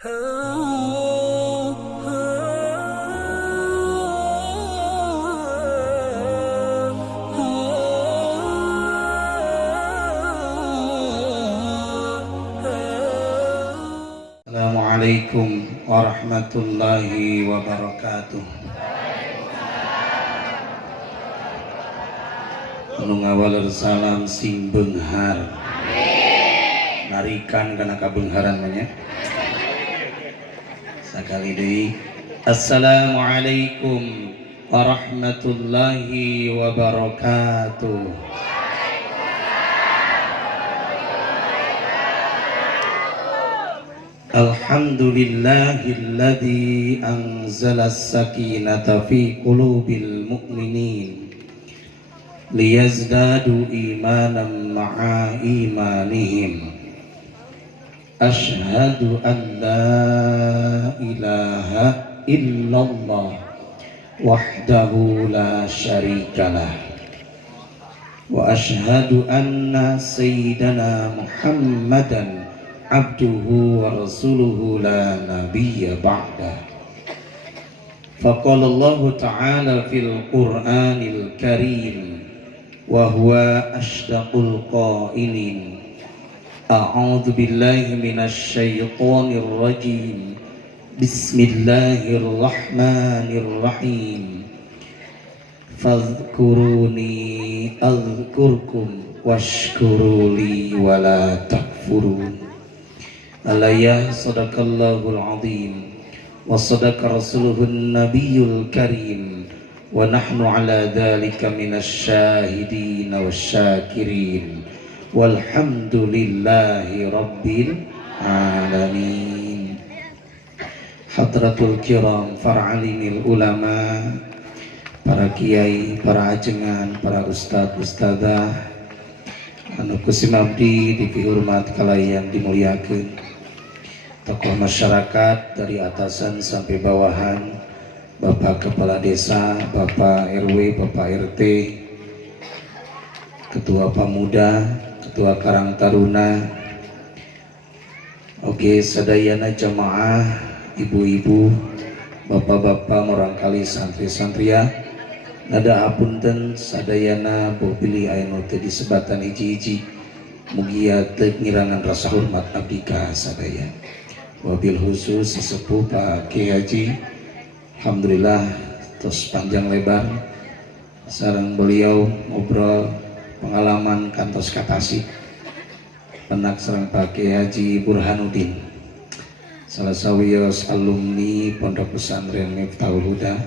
Assalamualaikum warahmatullahi wabarakatuh. Nu ngawaleur salam sing beunghar. Narikan kana kabeungharan mah nya. Sakali deui. Assalamualaikum warahmatullahi wabarakatuh. Alhamdulillahilladzi anzala as-sakinata fi qulubil mu'minin liyazdadu imanan ma'a imanihim. Asyhadu an la ilaha illallah wahdahu la syarikalah wa asyhadu anna sayyidana Muhammadan abduhu wa rasuluhu la nabiyya ba'dah. Faqala Allah ta'ala fil Qur'anil Karim wa huwa ashdaqul qailin. A'udzu billahi minasy syaithanir rajim. Bismillahirrahmanirrahim. Fadhkuruni adzkurkum washkuruli wala takfurun. Alayya sadaqallahul azim wa sadaqa rasuluhun nabiyyul karim wa nahnu ala dhalika minasy syahidin wasyakirin walhamdulillahi rabbil alamin. Hadratul kiram, para alimil ulama, para kiai, para ajengan, para ustadz ustadzah anu kusimabdi dipihormat kalayan dimuliakeun, tokoh masyarakat dari atasan sampai bawahan, Bapak Kepala Desa, Bapak RW, Bapak RT, Ketua Pemuda, Ketua Karang Taruna, oke sadayana jamaah, ibu-ibu, bapak-bapak, morangkali santri-santria, nada hapunten sadayana boh pilih anu teu disebatan hiji-hiji, mugia teu ngirangan rasa hormat abdi ka sadaya. Wabil khusus sesepuh Pak Kiai Haji, alhamdulillah terus panjang lebar sareng beliau ngobrol pengalaman kantos katasi penak sareng Pak Kiai Haji Burhanuddin, salah sawios alumni Pondok Pesantren Miftahul Huda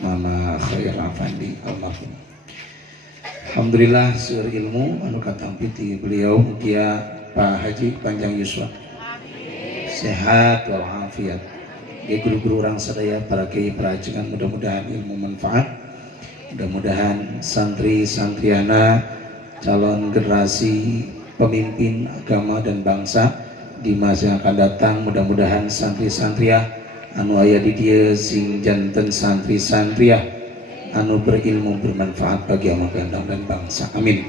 Mama Khair Afandi almarhum. Alhamdulillah seueur ilmu anu katampi ti beliau, mugia Pak Haji panjang yuswa, sehat walafiat. Guru-guru orang sadaya, para kiai, para ajengan, mudah-mudahan ilmu manfaat, mudah-mudahan santri-santriana calon generasi pemimpin agama dan bangsa di masa yang akan datang, mudah-mudahan santri-santriah anu aya di dieu sing janten santri-santriah anu berilmu bermanfaat bagi amal gandang dan bangsa, amin.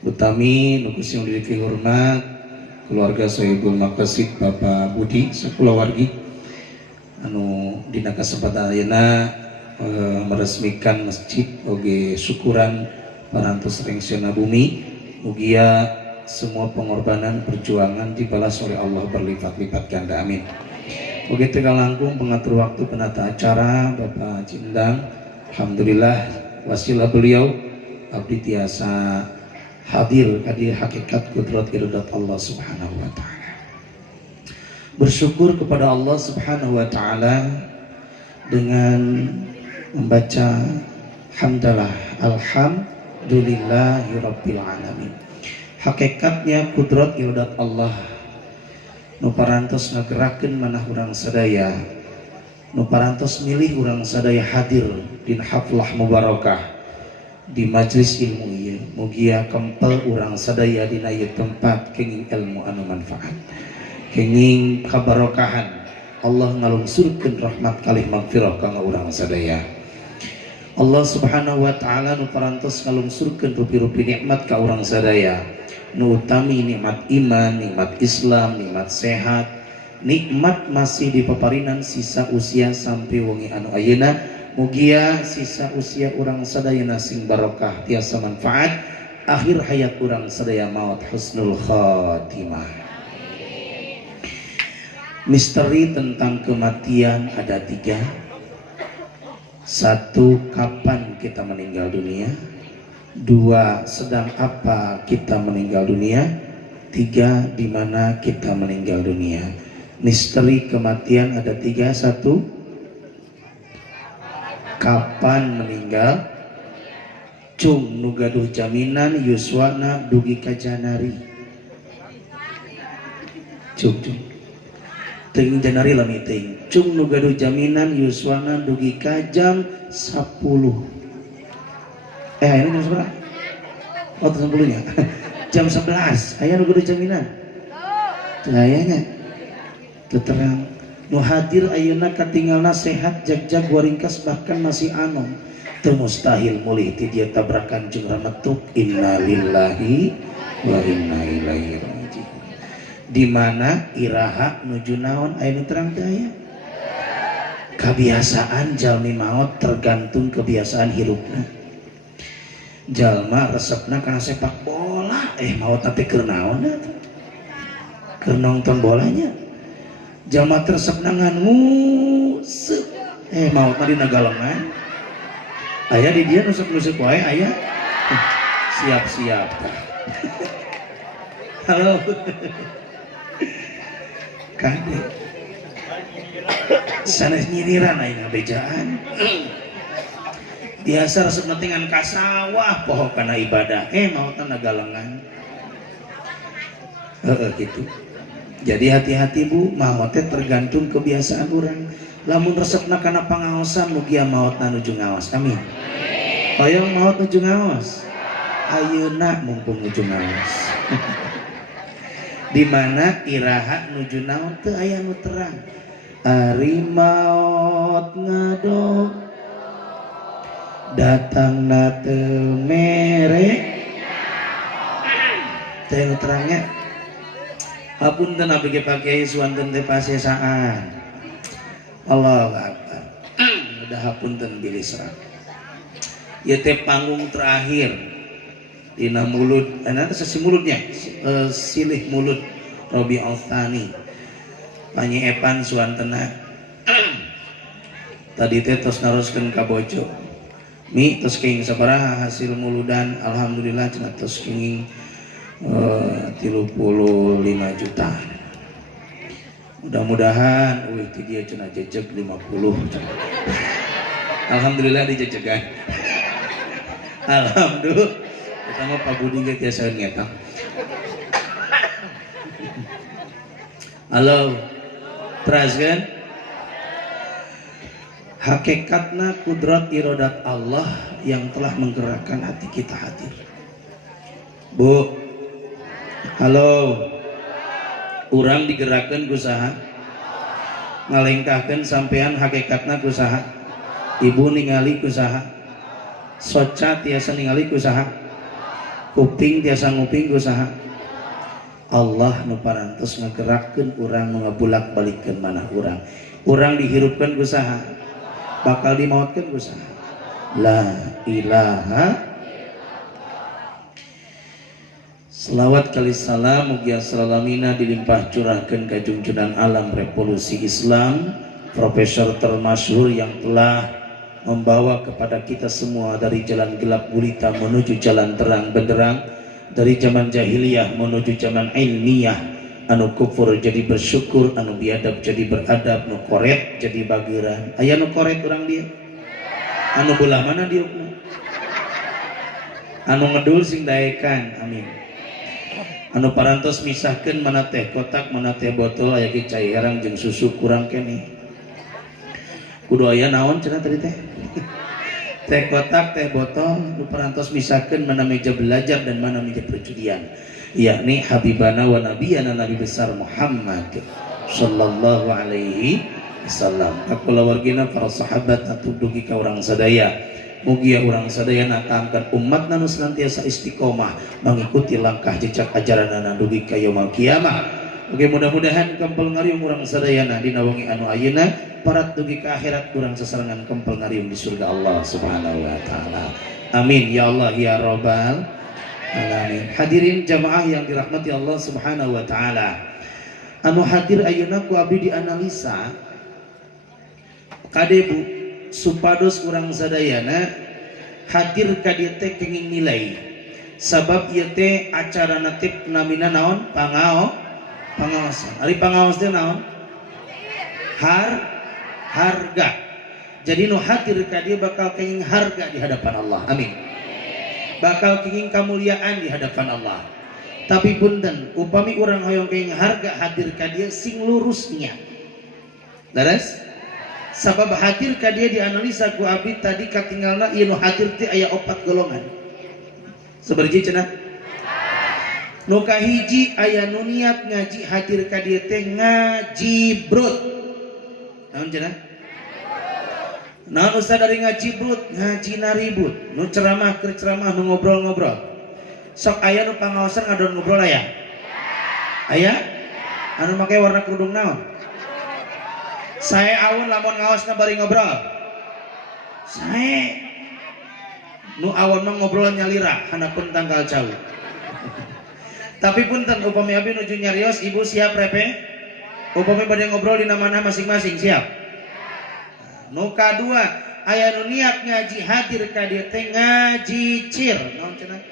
Utami nuku sing diri hormat keluarga Sohibul Maqasid Bapak Budi sakulawargi anu dina kasempatan ayeuna meresmikan masjid oge syukuran parantos rengsieuna bumi, mugia semua pengorbanan perjuangan dibalas oleh Allah berlipat-lipat ganda, amin. Oge teu langkung pengatur waktu penata acara Bapak Cindang, alhamdulillah wasilah beliau abdi tiasa hadir kadi hakikat kudrat iradat Allah subhanahu wa ta'ala. Bersyukur kepada Allah subhanahu wa ta'ala dengan membaca hamdalah alhamdulillahi rabbil alamin. Hakikatnya kudrat iradat Allah nu parantos ngagerakeun manah urang sadaya, nu parantos milih urang sadaya hadir dina haflah mubarakah di majlis ilmu ieu, mugia kempel urang sadaya dina ieu tempat kenging ilmu anu manfaat, kenging kabarokahan Allah ngalungsurkeun rahmat kalih magfirah ka urang sadaya. Allah subhanahu wa ta'ala nu parantos ngalungsurkeun rupi-rupi nikmat ka urang sadaya, nu utami nikmat iman, nikmat Islam, nikmat sehat, nikmat masih dipaparinan sisa usia sampai wengi anu ayeuna. Mugia sisa usia urang sadayana sing barokah tiasa manfaat, akhir hayat urang sadaya maut husnul khatimah. Misteri tentang kematian ada 3. 1. Kapan kita meninggal dunia? 2. Sedang apa kita meninggal dunia? 3. Di mana kita meninggal dunia? Misteri kematian ada 3. 1. Kapan meninggal? Cung nu gaduh jaminan yuswana dugi ka janari. Cung teuing janari lami teuing. Cung nu gaduh jaminan yuswana dugi ka jam 10. Ini jam berapa? Oh, 10 nya. Jam 11. Aya nu gaduh jaminan. Ayahnya terang nu hadir ayeuna katinggalna sehat jag-jag waringkas bahkan masih anom teu mustahil mulih ti dia tabrakan jeung rametuk innalillahi wa inna ilaihi raji'un. Di mana iraha nuju naon aya nu terang teh aya? Kebiasaan jalmi maot tergantung kebiasaan hirupna. Jalma resepna kana sepak bola maot tapi keur naon da? Keur nonton bolanya. Jalma tersep nangan musik maut mah dina galengan aya di dia nusuk-nusuk wae aya siap-siap. Halo kade sanes nyiriran aing ngabejaan biasa resep nentingan ka sawah poho kana ibadah mautna galengan gitu. Jadi hati-hati Bu, maut teh tergantung kebiasaan orang. Lamun resepna kana pangaosan mugia mautna nuju ngaos. Amin. Hoyong maut nuju ngaos. Ayeuna mumpung nuju ngaos. Di mana iraha nuju naon teu aya nu terang. Ari maut ngadog datangna teu mere. Teu nu terangnya. Hapunten abdi pakai suanten teh pasesaan. Allahu Akbar. Udah hapunten bilih serak. Ieu teh panggung terakhir dina mulut, nanti sesi mulutnya, silih mulut Robi Al-Thani. Panyiepan suantena. Tadi teh tos naroskeun ka bojo. Mi tos kenging sabaraha hasil muludan, alhamdulillah cenah tos kenging 35 juta. Mudah-mudahan itu dia cenah jejeg 50. Alhamdulillah dijejegan. Alhamdulillah. Kita mah Pak Budi ge tiasa ngetak. Halo. Teraskeun. Hakikatna kudrat iradat Allah yang telah menggerakkan hati kita hadir. Bu, halo, urang digerakkan kusaha ngalengkahkan sampean hakikatna kusaha ibu ningali kusaha soca tiasa ningali kusaha kuping tiasa nguping kusaha Allah nu parantos ngagerakkeun urang ngabulak balikkeun manah urang dihirupkeun kusaha bakal dimautkeun kusaha la ilaha. Selawat kali salam mugia salamina dilimpah curahkan ka junjungan alam revolusi Islam, profesor termasyhur yang telah membawa kepada kita semua dari jalan gelap gulita menuju jalan terang benderang, dari zaman jahiliyah menuju zaman ilmiah, anu kufur jadi bersyukur, anu biadab jadi beradab, nu koret jadi bageran. Aya nu koret urang dia, anu belah mana dia, anu ngedul sing daekan, amin. Anu parantos misahkeun mana teh kotak mana teh botol aya ge cairan jeung susu kurang kene. Kudu aya naon cenah tadi teh? Teh kotak teh botol nu parantos misahkeun mana meja belajar dan mana meja perjudian. Yakni habibana wa nabiyana nabi besar Muhammad sallallahu alaihi wasallam. Kakulawargina para sahabat atuh dugi ka urang sadaya. Mugia urang sadaya natangkan umat nanu senantiasa istiqomah mengikuti langkah jejak ajaran dugi ka yaumul kiamah. Oke, mudah-mudahan kempel ngariung urang sadayana dina wengi anu ayeuna parat dugi ka akhirat urang sasarengan kempel ngariung di surga Allah Subhanahu wa taala. Amin ya Allah ya rabbal alamin. Hadirin jamaah yang dirahmati Allah Subhanahu wa taala. Anu hadir ayeuna ku abdi dianalisa kadebu supados urang sadayana hadir ka dieu teh kenging nilai. Sabab ieu teh acarana teh namina naon? Pangaosan. Ari pangaos teh naon? Harga. Jadi nu hadir ka dieu bakal kenging harga di hadapan Allah. Amin. Bakal kenging kemuliaan di hadapan Allah. Tapi punten, upami urang hoyong kenging harga hadir ka dieu sing lurusnya. Leres? Sabab hadir ka dieu dianalisa ku abdi tadi katinggalna ieu nu hadir teh aya 4 golongan. Sabarji cenah? Nu kahiji aya nu niat ngaji hadir ka dieu teh ngaji brut. Naon cenah? Naon usah dari ngaji brut, ngaji naribut. Nu ceramah keur ceramah, nu ngobrol-ngobrol. Sok aya nu pangaosan ngadon ngobrol aya? Aya? Anu make warna kerudung naon? Sae awun lamun ngaosna bari ngobrol. Sae nu awon mah ngobrol nyalira hanapeun tanggal jauh. Tapi punten upami abi nuju nyarios ibu siap repe? Upami bade ngobrol di mana masing-masing siap? Nu kadua aya nu niat ngaji hadir ka dieu teh ngaji cir. Naon cenah?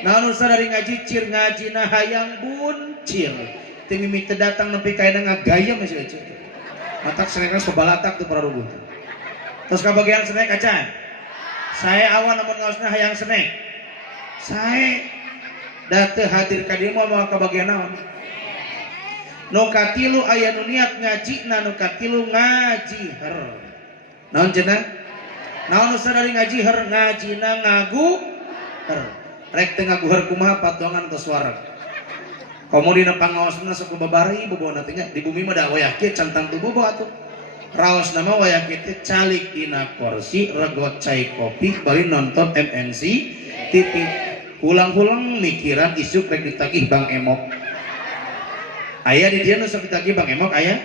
Naon usah dari ngaji cir ngajina hayang buncir. Teu mimiti teu datang nepi ka ayeuna ngagayem masih eceu. Matak senekna sabalatak teu pararuguh. Terus kabagian senek acan. Sae awan namun ngaosna hayang senek. Sae da teu hadir ka dieu mah kabagian naon? Nu katilu aya nu niat ngajina, nu katilu ngaji her. Naon cenah? Naon usah dari ngaji her, ngajina ngagu her. Rek teu ngaguher kumaha patongan tos wareg. Komo dina pangaosna sok babari boboana teh nya di bumi mah da wayah kieu cantang teu bobo atuh. Raos nama wayah kieu teh calik dina kursi regot cai kopi bari nonton MNC TV. Ulang-ulang mikiran isuk rek ditagih Bang Emok. Aya di dieu nu sok ditagih Bang Emok aya?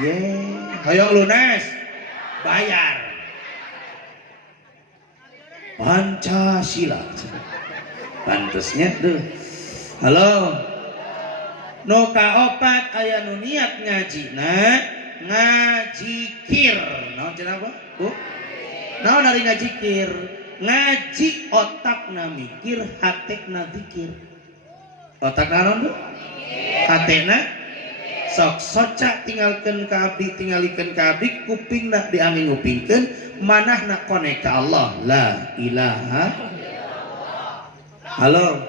Ye, hoyong lunas. Bayar. Pancasila. Pantesnya tuh. Halo. Nu kaopat aya nu niat ngajina, ngaji kir. Naon cenah apa? Naon ari ngaji kir? Ngaji otakna mikir, hatekna zikir. Otakna naon tuh? Hatena sok soca tinggalkeun ka abdi, tingalikeun ka abdi, kupingna diangin ngupingkeun, manahna konek ka Allah. La ilaha. Halo.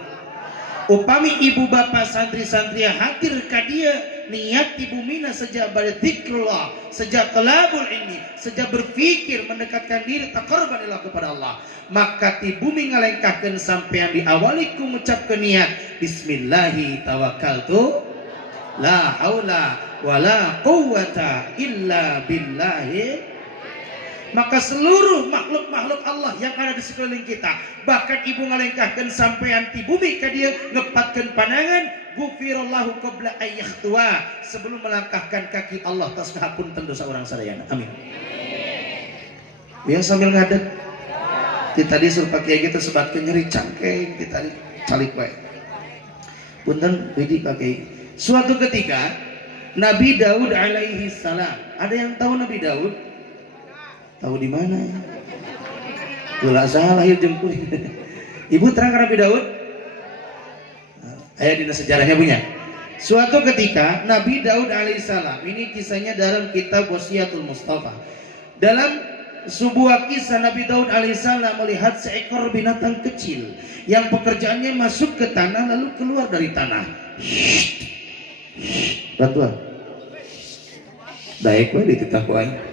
Upami ibu bapak santri-santri hadir ka dieu niat di bumina sejak berzikrullah, sejak talabul ilmi, sejak berpikir mendekatkan diri taqarruban ila kepada Allah, maka di bumi ngalengkahkeun sampean diawali ku ngucapkeun niat bismillahi tawakkaltu la haula wala quwwata illa billahi. Maka seluruh makhluk-makhluk Allah yang ada di sekeliling kita, bahkan ibu ngalengkahkeun sampean ti bumi ka dieu ngepatkeun pandangan ghufirallahu qabla ayyahtua, sebelum melangkahkan kaki Allah tas ngahapunten dosa orang sadayana. Amin. Yang sambil ngadeg ti tadi suruh pakai gitu sebatkeun nyeri cangkeng ti tadi calik wae. Punten widi pakai. Suatu ketika Nabi Daud alaihi salam, ada yang tahu Nabi Daud? Tahu di mana? Ulah salah lahir jemput. Ibu terang Nabi Daud. Ayat di sejarahnya punya. Suatu ketika Nabi Daud alaihissalam, ini kisahnya dalam kitab Wasiatul Mustafa. Dalam sebuah kisah Nabi Daud alaihissalam melihat seekor binatang kecil yang pekerjaannya masuk ke tanah lalu keluar dari tanah. Batuan. Baik, dititakuan.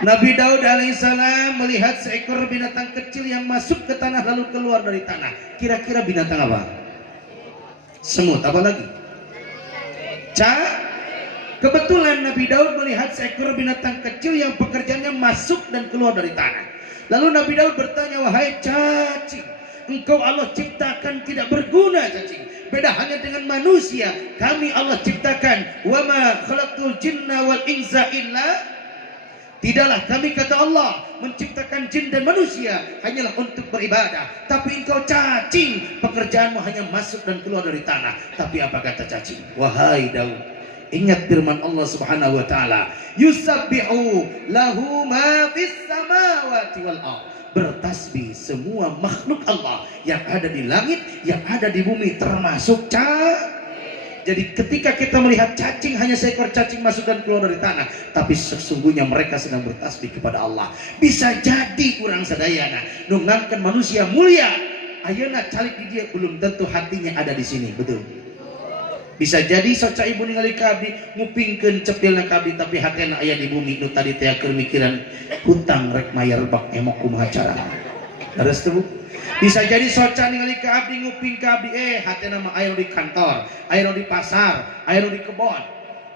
Nabi Daud alaihissalam melihat seekor binatang kecil yang masuk ke tanah lalu keluar dari tanah. Kira-kira binatang apa? Semut, apa lagi? Kebetulan Nabi Daud melihat seekor binatang kecil yang pekerjaannya masuk dan keluar dari tanah. Lalu Nabi Daud bertanya, wahai cacing, engkau Allah ciptakan tidak berguna cacing. Beda hanya dengan manusia, kami Allah ciptakan wa ma khalaqtul jinna wal insa illa, tidaklah kami kata Allah menciptakan jin dan manusia hanyalah untuk beribadah. Tapi engkau cacing, pekerjaanmu hanya masuk dan keluar dari tanah. Tapi apa kata cacing? Wahai Daud, ingat firman Allah Subhanahu wa taala, yusabbihu lahu ma fis samawati wal ardh. Bertasbih semua makhluk Allah yang ada di langit, yang ada di bumi, termasuk cacing. Jadi ketika kita melihat cacing, hanya seekor cacing masuk dan keluar dari tanah, tapi sesungguhnya mereka sedang bertasbih kepada Allah. Bisa jadi kurang sadayana nungangkan manusia mulia, ayeuna calik di dia, belum tentu hatinya ada di sini, betul? Bisa jadi soca ibu ningali ka abdi ngupingkeun cepilna ka abdi, tapi hatena aya di bumi nu tadi teh keur mikiran hutang rek mayar bak emok kumaha cara. Leres teu? Bisa jadi soca ningali ka abdi nguping ka abdi hatena mah aya di kantor, aya di pasar, aya di kebon.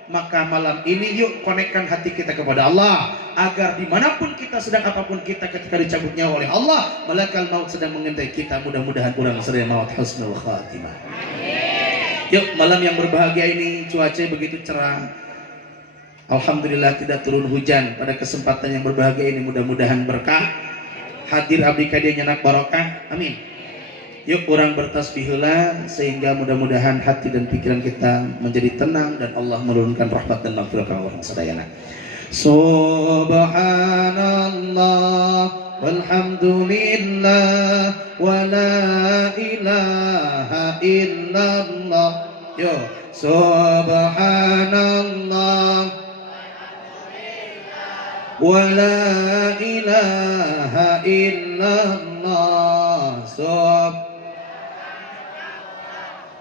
Maka malam ini yuk konekkan hati kita kepada Allah, agar dimanapun kita sedang, apapun kita, ketika dicabut nyawa oleh Allah, malaikat maut sedang mengintai kita. Mudah-mudahan orang sedang maut husnul khatimah. Yuk, malam yang berbahagia ini cuaca begitu cerah. Alhamdulillah tidak turun hujan. Pada kesempatan yang berbahagia ini mudah-mudahan berkah. Hadir abdi ka dieu nyenak barokah. Amin. Yuk orang bertasbih heula sehingga mudah-mudahan hati dan pikiran kita menjadi tenang dan Allah menurunkan rahmat dan maghfirah ka orang sadayana. Subhanallah walhamdulillah wa la ilaha illallah. Yo, subhanallah wa la ilaha illallah.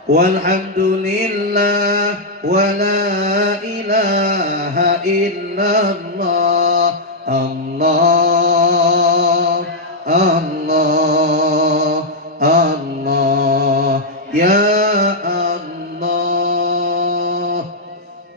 Walhamdulillah wa la ilaha illallah. Allah Allah Allah ya Allah.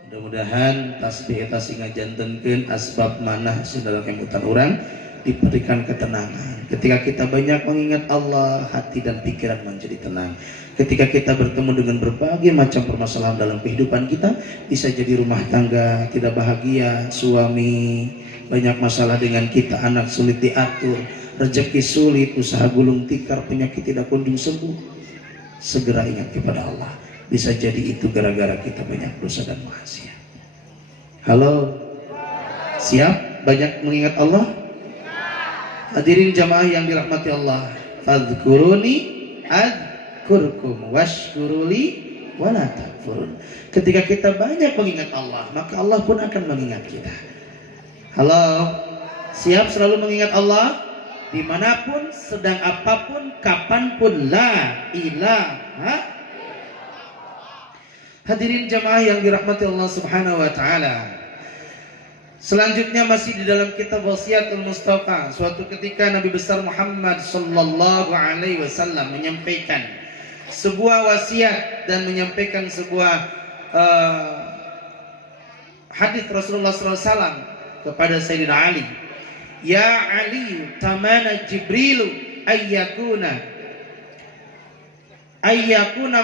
Mudah-mudahan tasbih eta sing ngajantenkeun asbab manah saudara kemutan orang diberikan ketenangan. Ketika kita banyak mengingat Allah, hati dan pikiran menjadi tenang. Ketika kita bertemu dengan berbagai macam permasalahan dalam kehidupan kita, bisa jadi rumah tangga tidak bahagia, suami banyak masalah dengan kita, anak sulit diatur, rezeki sulit, usaha gulung tikar, penyakit tidak kunjung sembuh. Segera ingat kepada Allah. Bisa jadi itu gara-gara kita banyak dosa dan maksiat. Halo, siap banyak mengingat Allah? Hadirin jamaah yang dirahmati Allah, fadhkuruni adkurkum washkuruli wala takfurun. Ketika kita banyak mengingat Allah, maka Allah pun akan mengingat kita. Halo, siap selalu mengingat Allah dimanapun, sedang apapun, kapanpun. La ilaha. Hadirin jamaah yang dirahmati Allah Subhanahu wa taala. Selanjutnya masih di dalam kitab Wasiatul Mustafa. Suatu ketika Nabi besar Muhammad sallallahu alaihi wasallam menyampaikan sebuah wasiat dan menyampaikan sebuah hadis Rasulullah sallallahu alaihi wasallam kepada Sayyidina Ali. Ya Ali, tamana Jibril ayyakuna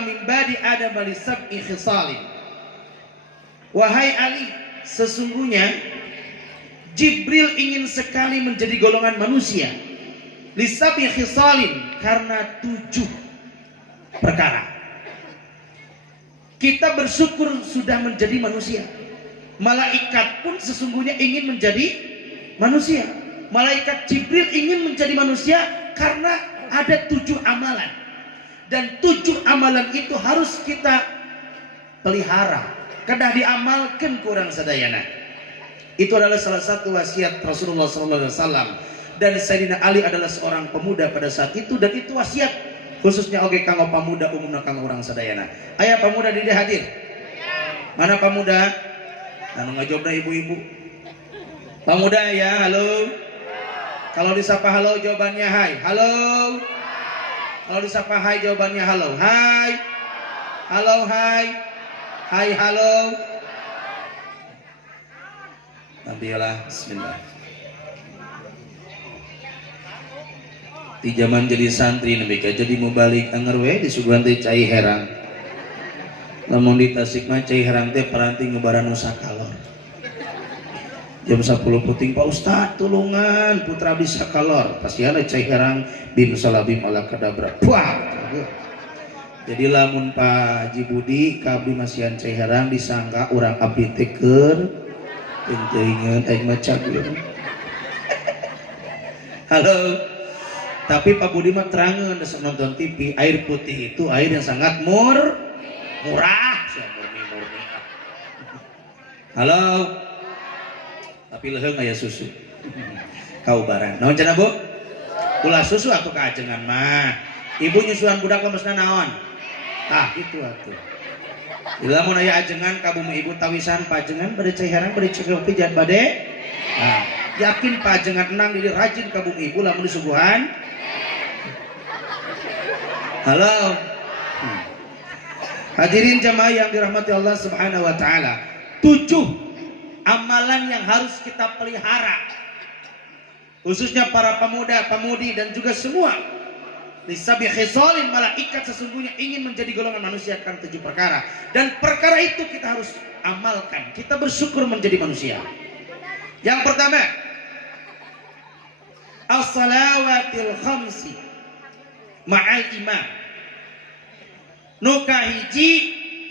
min badi Adam li sab'i khisalin. Wahai Ali, sesungguhnya Jibril ingin sekali menjadi golongan manusia li sab'i khisalin, karena 7 perkara. Kita bersyukur sudah menjadi manusia. Malaikat pun sesungguhnya ingin menjadi manusia. Malaikat Jibril ingin menjadi manusia karena ada 7 amalan. Dan 7 amalan itu harus kita pelihara. Kedah diamalkan kurang sadayana. Itu adalah salah satu wasiat Rasulullah SAW. Dan Sayyidina Ali adalah seorang pemuda pada saat itu. Dan itu wasiat khususnya oge kanggo pemuda umumna kanggo orang sadayana. Aya pemuda di dia hadir? Mana pemuda? Anu ngajawabna ibu-ibu. Pemuda ya, halo. Kalau disapa halo jawabannya hai. Halo. Kalau disapa hai jawabannya halo. Hai. Halo hai. Hai halo. Nabilah bismillah. di zaman jadi santri nepi jadi mubalik anger we disuguhan teh cai herang. Lamun di Tasik mah cai herang teh paranti ngubaran nu sakalor. Jam 10 puting Pak Ustad tulungan putra bisa kalor pasiana cai herang bim salabim ala kadabra. Wah. Jadi lamun Pak Haji Budi ka abdi masihan cai herang disangka urang abdi teh keur teuingeun aing mah cageum. Halo. Tapi Pak Budi mah terangeun desek nonton TV, air putih itu air yang sangat murah. Murni. Halo. Tapi leheung aya susu. Kaubaran. Naon cenah Bu? Ulah susu atuh kaajengan mah. Ibu nyusuan budak lemesna naon? Ah, gitu atuh. Lamun aya ajengan ka bumi ibu tawisan pajengan bade cai herang bade cai kopi jangan bade. Nah, yakin pajengan enang jadi rajin ka bumi ibu lamun disuguhan. Halo. Hadirin jamaah yang dirahmati Allah Subhanahu wa taala. 7 amalan yang harus kita pelihara. Khususnya para pemuda, pemudi dan juga semua. Lisabi khisalin malaikat sesungguhnya ingin menjadi golongan manusia akan 7 perkara. Dan perkara itu kita harus amalkan. Kita bersyukur menjadi manusia. Yang pertama, as-salawatil khamsi ma'al imam. Nuka hiji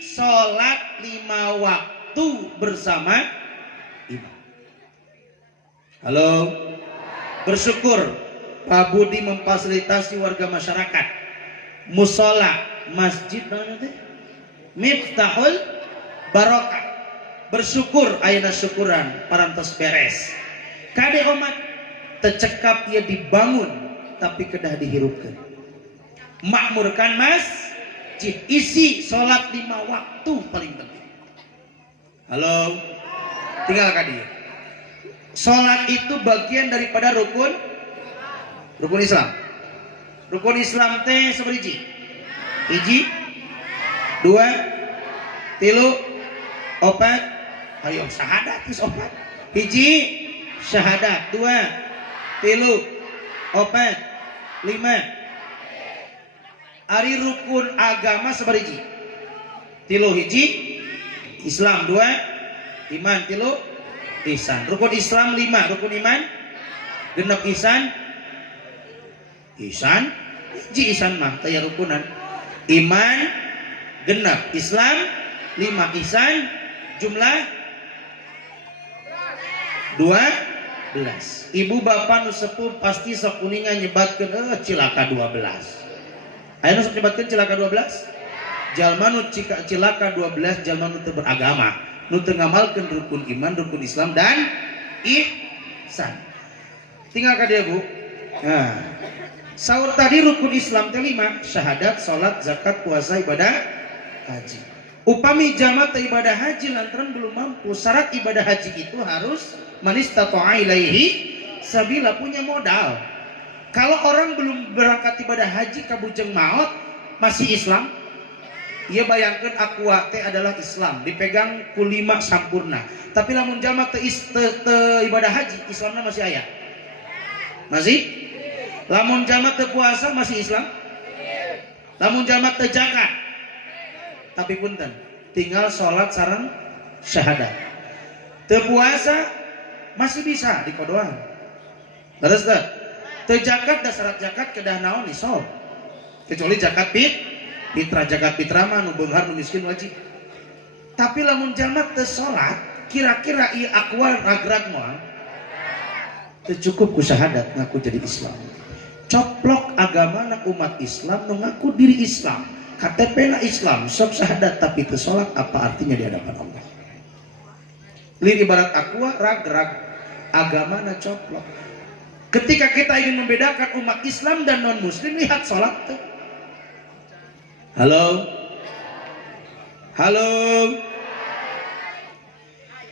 salat 5 waktu bersama imam. Halo. Bersyukur Pak Budi memfasilitasi warga masyarakat musola masjid Miftahul Barokah. Bersyukur ayeuna syukuran parantos beres. Kade umat tecekap ia dibangun tapi kedah dihirupkan. Makmurkan masjid, isi sholat 5 waktu paling penting. Halo, tinggal kadi. Sholat itu bagian daripada rukun Islam. Rukun Islam teh saberiji? Hiji, 2, 3, 4. Ayo syahadat geus 4. Hiji syahadat, 2, 3, 4, 5. Ari rukun agama sabariji? 3 hiji Islam, 2 iman, 3 ihsan. Rukun Islam 5, rukun iman genep ihsan. Hiji ihsan mah taya rukunan. Iman genep, Islam 5, ihsan jumlah 12. Ibu bapak nu sepuh pasti sok kuningan nyebatkeun cilaka 12. Aya nu sok nyebatkeun cilaka 12? Jalma nu cilaka 12 jalma nu teu beragama, nu teu ngamalkeun rukun iman, rukun Islam dan ihsan. Tinggal ka dia Bu. Nah, saur tadi rukun Islam teh 5, syahadat, salat, zakat, puasa, ibadah haji. Upami jalma teu ibadah haji lantaran belum mampu, syarat ibadah haji itu harus manistata'a ilaihi sabila, punya modal. Kalau orang belum berangkat ibadah haji kabujeng maot masih Islam, ia bayangkan aqua teh adalah Islam dipegang ku 5 sampurna. Tapi lamun jalma teu ibadah haji, Islamna masih aya. Masih? Lamun jalma teu puasa masih Islam? Lamun jalma teu zakat. Tapi punten, tinggal sholat sareng syahadat. Teu puasa masih bisa dikodoan. Terus teh teu zakat da syarat zakat kedah naon nisab. Kecuali zakat fitrah, zakat fitrah mah nu beunghar nu miskin wajib. Tapi lamun jalma teu salat, kira-kira ieu akwal ragrag moal teu cukup ku syahadat ngaku jadi Islam. Coplok agamana umat Islam nu ngaku diri Islam, KTP-na Islam, sok syahadat tapi teu salat, apa artinya di hadapan Allah? Lin ibarat aqua ragrag, agamana coplok. Ketika kita ingin membedakan umat Islam dan non muslim, lihat salat tuh. Halo. Halo.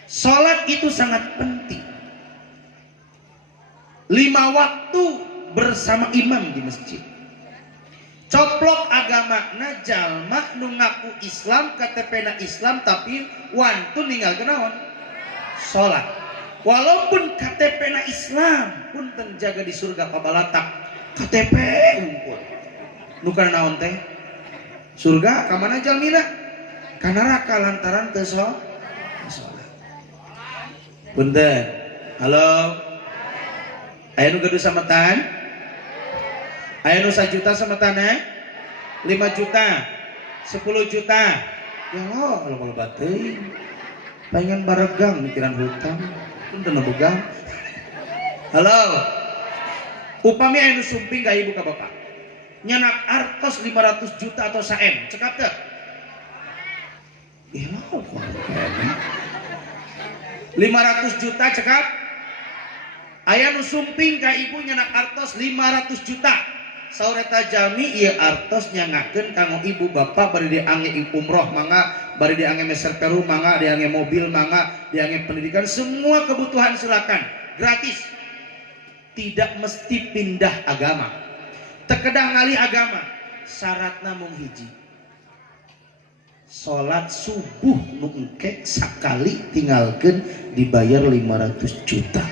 Salat itu sangat penting. 5 waktu bersama imam di masjid. Coplok agama na jalma nu ngaku Islam, KTP-na Islam tapi wantun ninggalkeun naon? Salat. Walaupun KTP-na Islam pun terjaga di surga pabalatak KTP unggul nu kana naon teh surga ka mana jalmina ka neraka lantaran teu salat. Punten halo aya nu gaduh sametan aya nu 1 juta sametan 5 juta 10 juta ya Allah loba teuing pengen baregang mikiran hutang punten bogang. Halo upami aya nu sumping ka ibu ka bapak nyanak artos 500 juta atau saem cekap teu ya Allah 500 juta cekap aya nu sumping ka ibu nyanak artos 500 juta saur eta jalmi ieu artos nyangakeun kanggo ibu bapak bari diange umroh mangga bari diange meser Peru mangga diange mobil mangga diange pendidikan semua kebutuhan silakan gratis tidak mesti pindah agama tekedah ngali agama syaratna mung hiji salat subuh nu engke sakali tinggalkeun dibayar 500 juta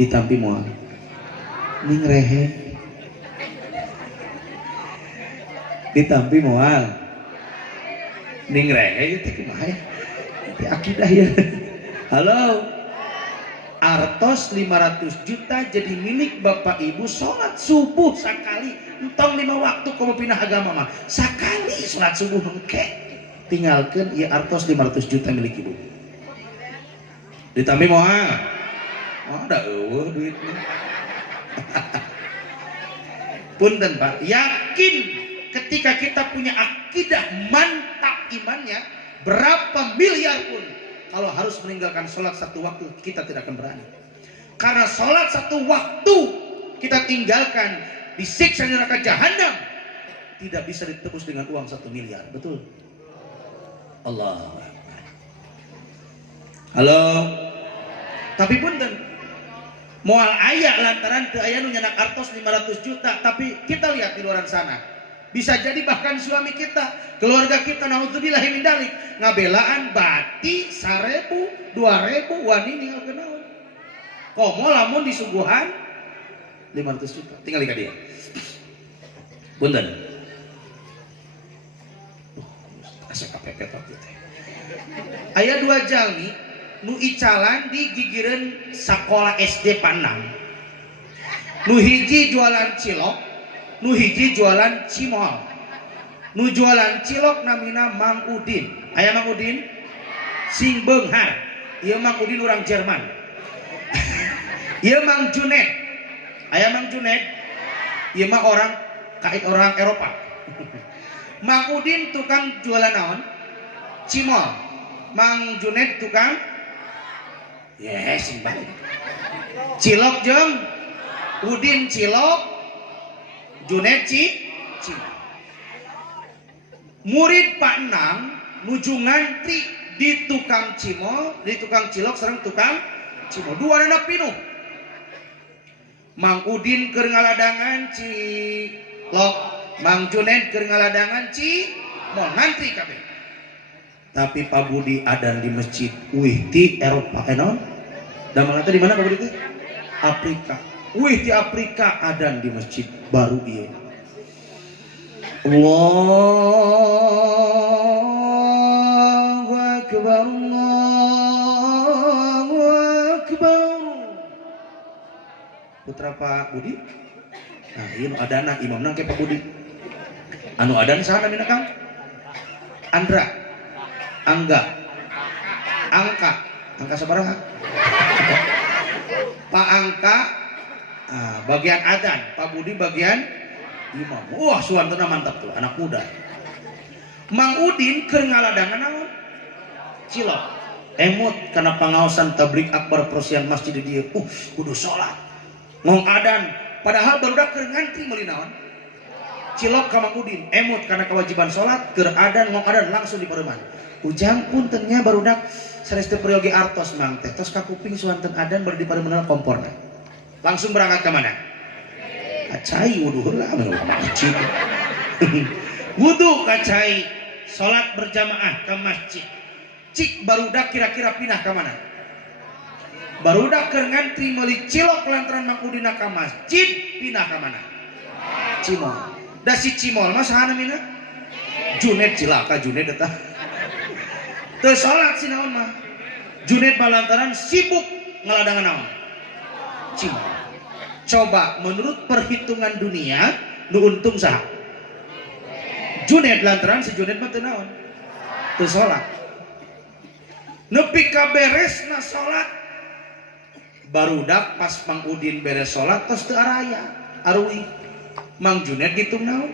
ditampi moal ning rehe ditampi moal ning rehe teh kumaha ya akidah ya. Halo artos 500 juta jadi milik bapak ibu sholat subuh sakali entong 5 waktu kamu pindah agama mah sakali sholat subuh engke tinggalkan ya artos 500 juta milik ibu ditampi moal ada duitnya. Punten Pak yakin ketika kita punya akidah mantap imannya berapa miliar pun kalau harus meninggalkan sholat 1 waktu kita tidak akan berani karena sholat 1 waktu kita tinggalkan disiksa neraka jahanam tidak bisa ditebus dengan uang 1 miliar betul Allah. Halo tapi punten moal aya lantaran teu aya nu nyanak artos 500 juta tapi kita lihat di luar sana bisa jadi bahkan suami kita, keluarga kita naudzubillah min dzalik ngabelaan bati 1.000, 2.000 wani ninggal kenaon. Komo lamun disuguhan 500 juta. Tinggal ka dia. Punten. Asa kapepet waktu teh. Aya 2 jalmi nu icalan di gigireun sakola SD Pandang. Nu hiji jualan cilok nu hiji jualan cimol nu jualan cilok namina Mang Udin aya Mang Udin sing beunghar ieu Mang Udin orang Jerman ieu Mang Junet aya Mang Junet ieu mah orang Eropa Mang Udin tukang jualan naon cimol Mang Junet tukang sing balik cilok jeung Udin cilok Junet Cina. Murid Pak Nang nuju ngantri di tukang cimol, di tukang cilok sareng tukang cimol. Duanana pinuh. Mang Udin keur ngaladangan cilok, Mang Junet keur ngaladangan cimol, ngantri kabeh. Tapi Pak Budi adan di masjid, wih ti Eropa non? Damangan teh di mana Pak Budi teh? Afrika. Wih di Afrika adan di masjid baru dia. Allahu Akbar Allahu Akbar. Putra Pak Budi. Nah, ieu adana imam nang ke Pak Budi. Anu adan saha namina Kang? Andra. Angga. Angka. Angka sabaraha? Pak Angka bagian adan, Pak Budi bagian imam. Wah, suantana mantap tuh, anak muda. Mang Udin keur ngaladangan naon? Cilok. Emut karena pengawasan tablik akbar persian masjid di dieu. Kudu salat. Ngong adan, padahal barudak keur ngantri meuli naon? Cilok ka Mang Udin. Emut karena kewajiban salat, keur adan ngong adan langsung di pareuman. Ujang puntennya barudak sanes teu periogi artos Mang teh. Tos ka kuping suanten adan bari di pareuman komporna. Langsung berangkat ke mana? Kacai wudu heula masjid. Wudu kacai, salat berjamaah ke masjid. Cik barudak kira-kira pindah ke mana? Barudak keur ngantri meuli cilok lantaran Mang Udin ka masjid, pindah ke mana? Cimol. Da si Cimol mah saha namina? Junet cilaka Junet eta. Teu salat si naon mah. Junet lantaran sibuk ngaladangan naon? Cimol. Coba menurut perhitungan dunia nu untung saha? Junet lantaran si Junet mah teu naon? Teu salat. Nepi ka beresna salat barudak pas Mang Udin beres salat tos teu araya arwi Mang Junet gitu naon?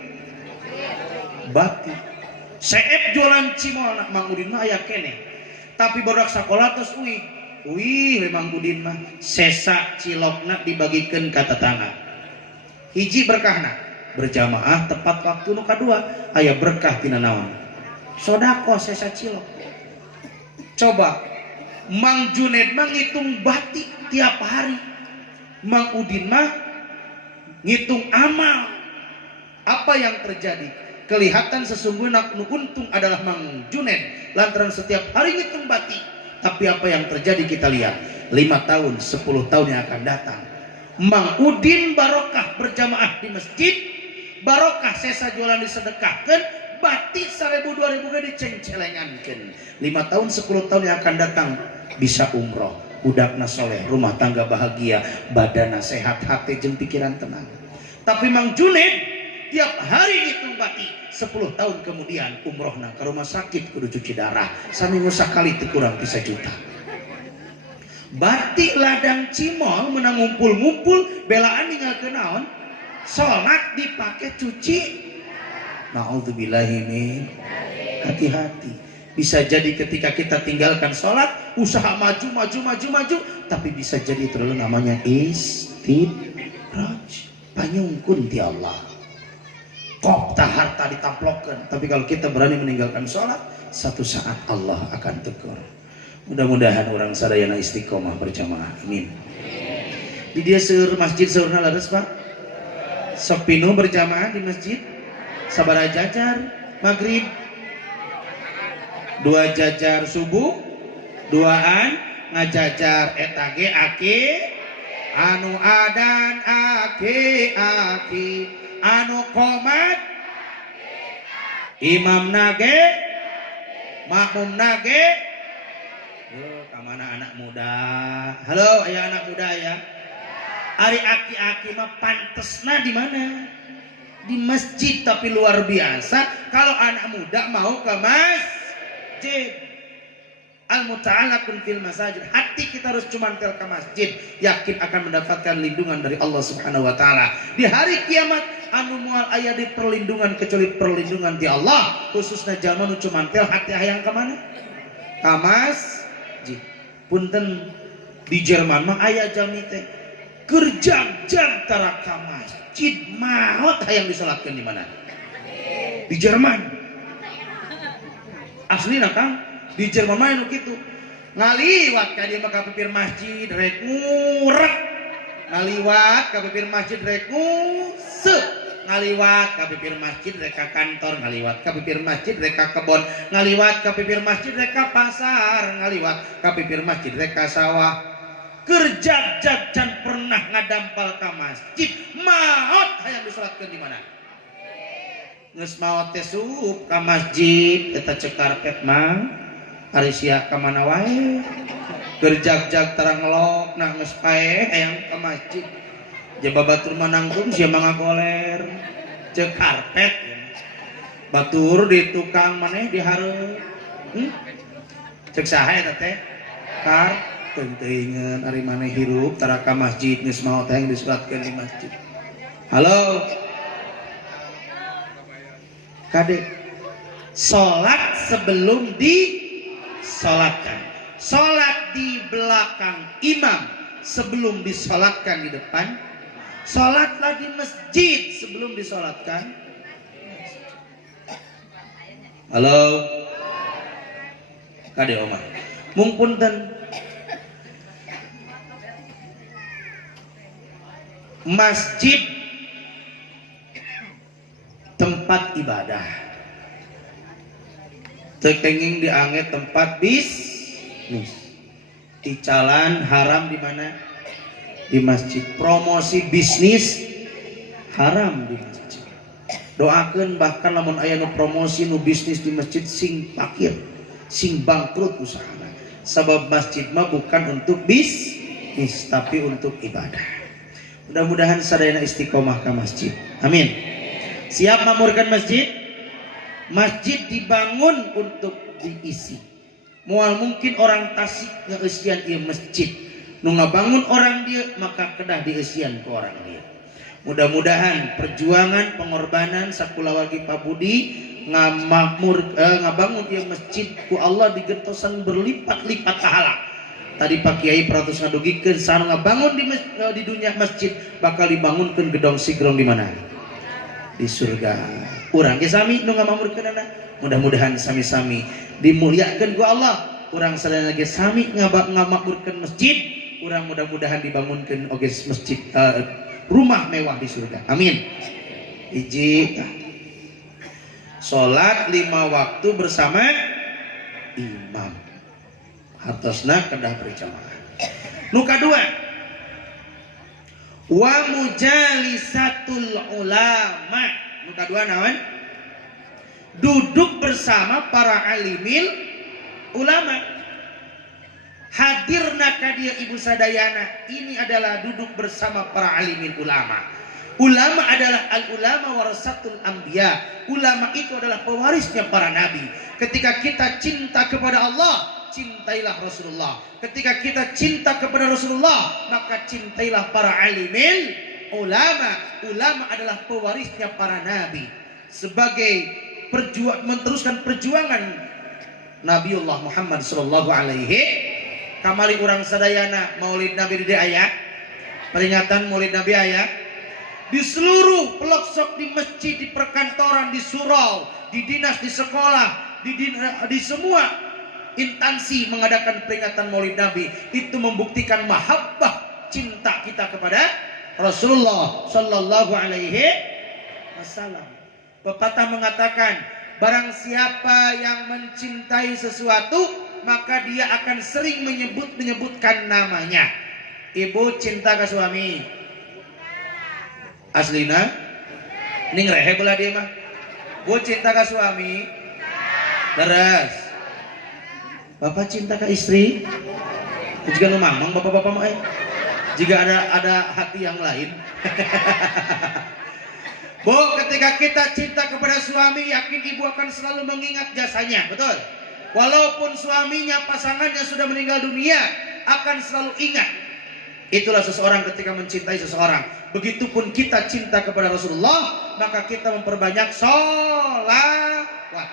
Bati. Seep jualan cimol Mang Udin mah aya keneh. Tapi barudak sakola tos Wih, Mang Udin mah sesa cilokna dibagikeun ka tetangga. Hiji berkahna berjamaah tepat waktu nu kadua aya berkah tina naon? Sodako sesa cilok. Coba Mang Junet mah ngitung bati tiap hari. Mang Udin mah ngitung amal. Apa yang terjadi? Kelihatan sesungguhnya nu untung adalah Mang Junet lantaran setiap hari ngitung bati. Tapi apa yang terjadi kita lihat 5 tahun 10 tahun yang akan datang. Mang Udin barokah berjamaah di masjid, barokah sesa jualan disedekahkeun, bati 1000-2000 ge dicengcelengankeun. 5 tahun 10 tahun yang akan datang bisa umroh, budakna soleh, rumah tangga bahagia, badana sehat, hati jeung pikiran tenang. Tapi Mang Junet tiap hari ngitung bati, 10 tahun kemudian umrohna ke rumah sakit kudu cuci darah, saminggu sakali teu kurang 3 juta. Bati ladang cimol menang ngumpul-ngumpul belaan ninggalkeun naon? Salat dipake cuci. Na'udzubillahi min. Hati-hati. Bisa jadi ketika kita tinggalkan sholat, usaha maju, tapi bisa jadi itu namanya istidraj, panyungkun ti Allah. Kok tak harta ditamplokan, tapi kalau kita berani meninggalkan sholat, satu saat Allah akan tegur. Mudah-mudahan orang sadayana istiqomah berjamaah. Amin. Di dia seur masjid seurna laras Pak. Sepinu berjamaah di masjid. Sabaraha jajar maghrib, 2 jajar subuh, 2an ngajajar eta ge aki anu adan aki anu qomat imam nage makmum nage. Yo kamana anak muda? Halo aya anak muda ya? Ari aki-aki mah pantesna di mana? Di masjid, tapi luar biasa kalau anak muda mau ke masjid. Al-muta'alaqun fil masajid. Hati kita harus cumantel ke masjid, yakin akan mendapatkan lindungan dari Allah Subhanahu wa taala. Di hari kiamat anu moal aya di perlindungan kecuali perlindungan di Allah, khususnya zaman nu cumantel hati hayang ka mana? Ka masjid. Punten di Jerman mah aya jami teh kerjang-jang tara ka masjid. Maot hayang disalatkeun di mana? Di Jerman. Aslina Kang, di Jerman mah anu kitu. Ngaliwat ka dieu mah ka pipir masjid rek ngurek. Ngaliwat ka pipir masjid rek nguseup. Ngaliwat ka pipir masjid rek ka kantor, ngaliwat ka pipir masjid rek ka kebon, ngaliwat ka pipir masjid rek ka pasar, ngaliwat ka pipir masjid rek ka sawah. Kerja jajan pernah ngadampal ke masjid, maot hayang disalatkeun di mana? Geus maot teh sup ka masjid eta cek karpet mang ari sia ka mana wae. Kerja-jag terang ngelok nah geus pae hayang ka masjid. Jaba batur manangtung sia mangga goler cek karpet. Batur di tukang maneh dihareup. Cek saha eta teh? Karpet. Teuingeun ari maneh hirup tara ka masjid geus maot hayang disalatkeun di masjid. Halo. Kade. Salat sebelum disalatkan. Salat di belakang imam sebelum disalatkan di depan. Salatlah di masjid sebelum disalatkan. Halo. Kade omah. Mung punten masjid tempat ibadah, tekenging dianggap tempat bisnis. Di jalan haram di mana? Di masjid. Promosi bisnis haram di masjid. Doakan bahkan lamun aya nu promosi nu bisnis di masjid sing pakir, sing bangkrut usahana. Sebab masjid mah bukan untuk bisnis tapi untuk ibadah. Mudah-mudahan sadayana istiqomah ke masjid. Amin. Siap mamurkan masjid? Masjid dibangun untuk diisi. Moal mungkin orang Tasik ngeusian ieu masjid. Nu ngabangun orang dia maka kedah dieusian ke orang dia. Mudah-mudahan perjuangan pengorbanan sakulawagi Pabudi ngabangun ieu masjid ku Allah digentosan berlipat-lipat pahala. Tadi Pak Kiai peratus ngadugikeun sanu ngabangun di dunia masjid bakal dibangunkeun gedong sigrong di mana? Di surga. Urang ge sami nu ngamamurkeunana. Mudah-mudahan sami-sami dimuliakeun ku Allah. Urang sadaya ge sami ngamakmurkeun masjid. Urang mudah-mudahan dibangunkeun oge masjid rumah mewah di surga. Amin. Hiji salat 5 waktu bersama imam. Hartosna kedah berjamaah. Nu kadua wa mujalisatul ulama. Nu kadua naon? Duduk bersama para alimil ulama. Hadirna ka dia ibu sadayana, ini adalah duduk bersama para alimin ulama. Ulama adalah al-ulama warasatul anbiya. Ulama itu adalah pewarisnya para nabi. Ketika kita cinta kepada Allah, cintailah Rasulullah. Ketika kita cinta kepada Rasulullah, maka cintailah para alimin ulama. Ulama adalah pewarisnya para nabi. Sebagai meneruskan perjuangan Nabiullah Muhammad sallallahu alaihi kamari urang sadayana maulid Nabi di ayat peringatan maulid Nabi ayat di seluruh pelosok di masjid, di perkantoran, di surau, di dinas, di sekolah, di semua instansi mengadakan peringatan maulid Nabi. Itu membuktikan mahabbah cinta kita kepada Rasulullah sallallahu alaihi wasallam. Pepatah mengatakan barang siapa yang mencintai sesuatu maka dia akan sering menyebutkan namanya. Ibu cinta ke suami? Aslina? Ning rehe pula dia mah. Bu cinta ke suami? Terus. Bapak cinta ke istri? Jika nu mamang bapak-bapak mah jika ada hati yang lain. Bu, ketika kita cinta kepada suami, yakin ibu akan selalu mengingat jasanya, betul? Walaupun suaminya, pasangannya sudah meninggal dunia, akan selalu ingat. Itulah seseorang ketika mencintai seseorang. Begitupun kita cinta kepada Rasulullah, maka kita memperbanyak sholawat.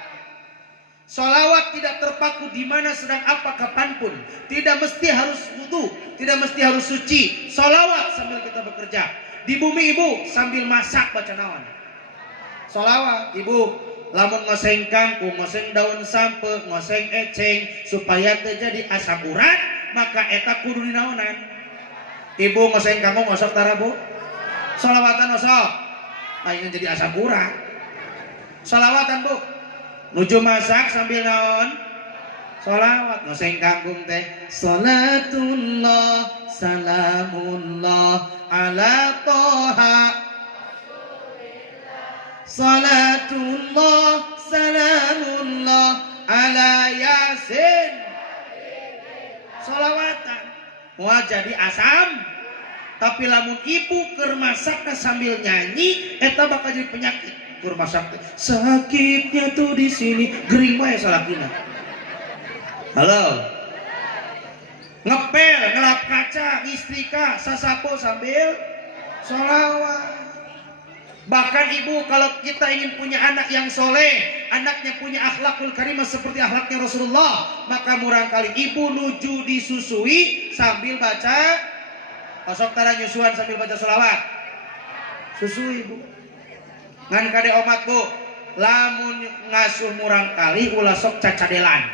Sholawat tidak terpaku di mana sedang apa kapanpun. Tidak mesti harus wudu, tidak mesti harus suci. Sholawat sambil kita bekerja. Di bumi ibu sambil masak baca naon. Sholawat ibu. Lamun ngoseng kangkung, ngoseng daun sampe, ngoseng eceng supaya terjadi asam urat, maka eta kudu dinaonan. Ibu ngoseng kangkung ngosok tara bu? Sholawatan ngosok. Ayeuna jadi asam urat. Sholawatan bu. Nuju masak sambil naon? Sholawat. Ngoseng kangkung teh. Salatullah salamullah ala toha. Salatullah salamullah ala yasin. Sholawatan mau jadi asam, tapi lamun ibu keur masakna sambil nyanyi eta bakal jadi penyakit. Keur masak sakitnya tuh di sini gering wae salakina. Halo, ngepel ngelap kaca istrika sasapo sambil sholawat. Bahkan ibu kalau kita ingin punya anak yang soleh, anaknya punya akhlakul karimah seperti akhlaknya Rasulullah, maka murang kali ibu nuju disusui sambil baca, pasok tara nyusuan sambil baca sholawat. Susui ibu. Ngan kade omat bu, lamun ngasuh murang kali ulah sok cacadelan.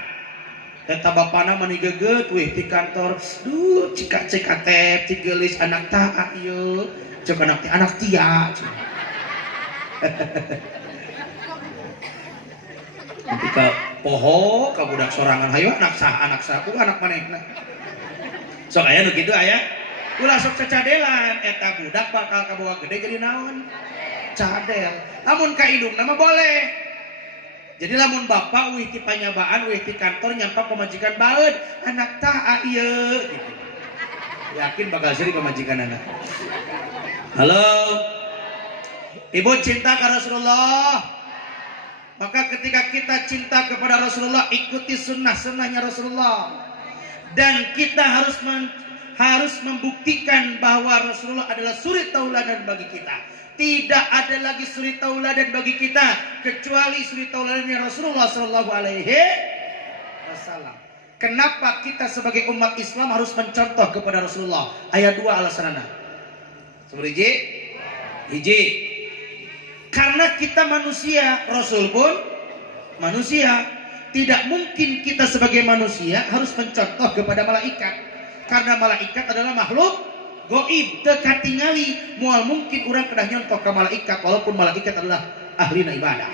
Eta bapana mani geget weh di kantor, duh cika-cika teh tigelis anak ta ieu, cek anak tia. Ketika poho ka budak sorangan hayu anak sah ku anak manehna sok aya nu kitu aya ulah sok cacadelan eta budak bakal kabawa gede jadi naon cadel. Lamun ka indung nama boleh. Jadi lamun bapak wih ti panyabaan wih ti kantor nyampak pemajikan baeud anak tah ieu gitu. Yakin bakal seri pemajikan anak. Halo. Ibu cinta ke Rasulullah. Maka ketika kita cinta kepada Rasulullah, ikuti sunnah-sunnahnya Rasulullah. Dan kita harus membuktikan bahwa Rasulullah adalah suri tauladan bagi kita. Tidak ada lagi suri tauladan bagi kita kecuali suri tauladannya Rasulullah Sallallahu Alaihi Wasallam. Kenapa kita sebagai umat Islam harus mencontoh kepada Rasulullah? Ayat 2 alasanana. Seperti hiji. Karena kita manusia, Rasul pun manusia. Tidak mungkin kita sebagai manusia harus mencontoh kepada malaikat. Karena malaikat adalah makhluk gaib, teu katingali. Moal mungkin orang kedah nyontoh ke malaikat walaupun malaikat adalah ahli ibadah.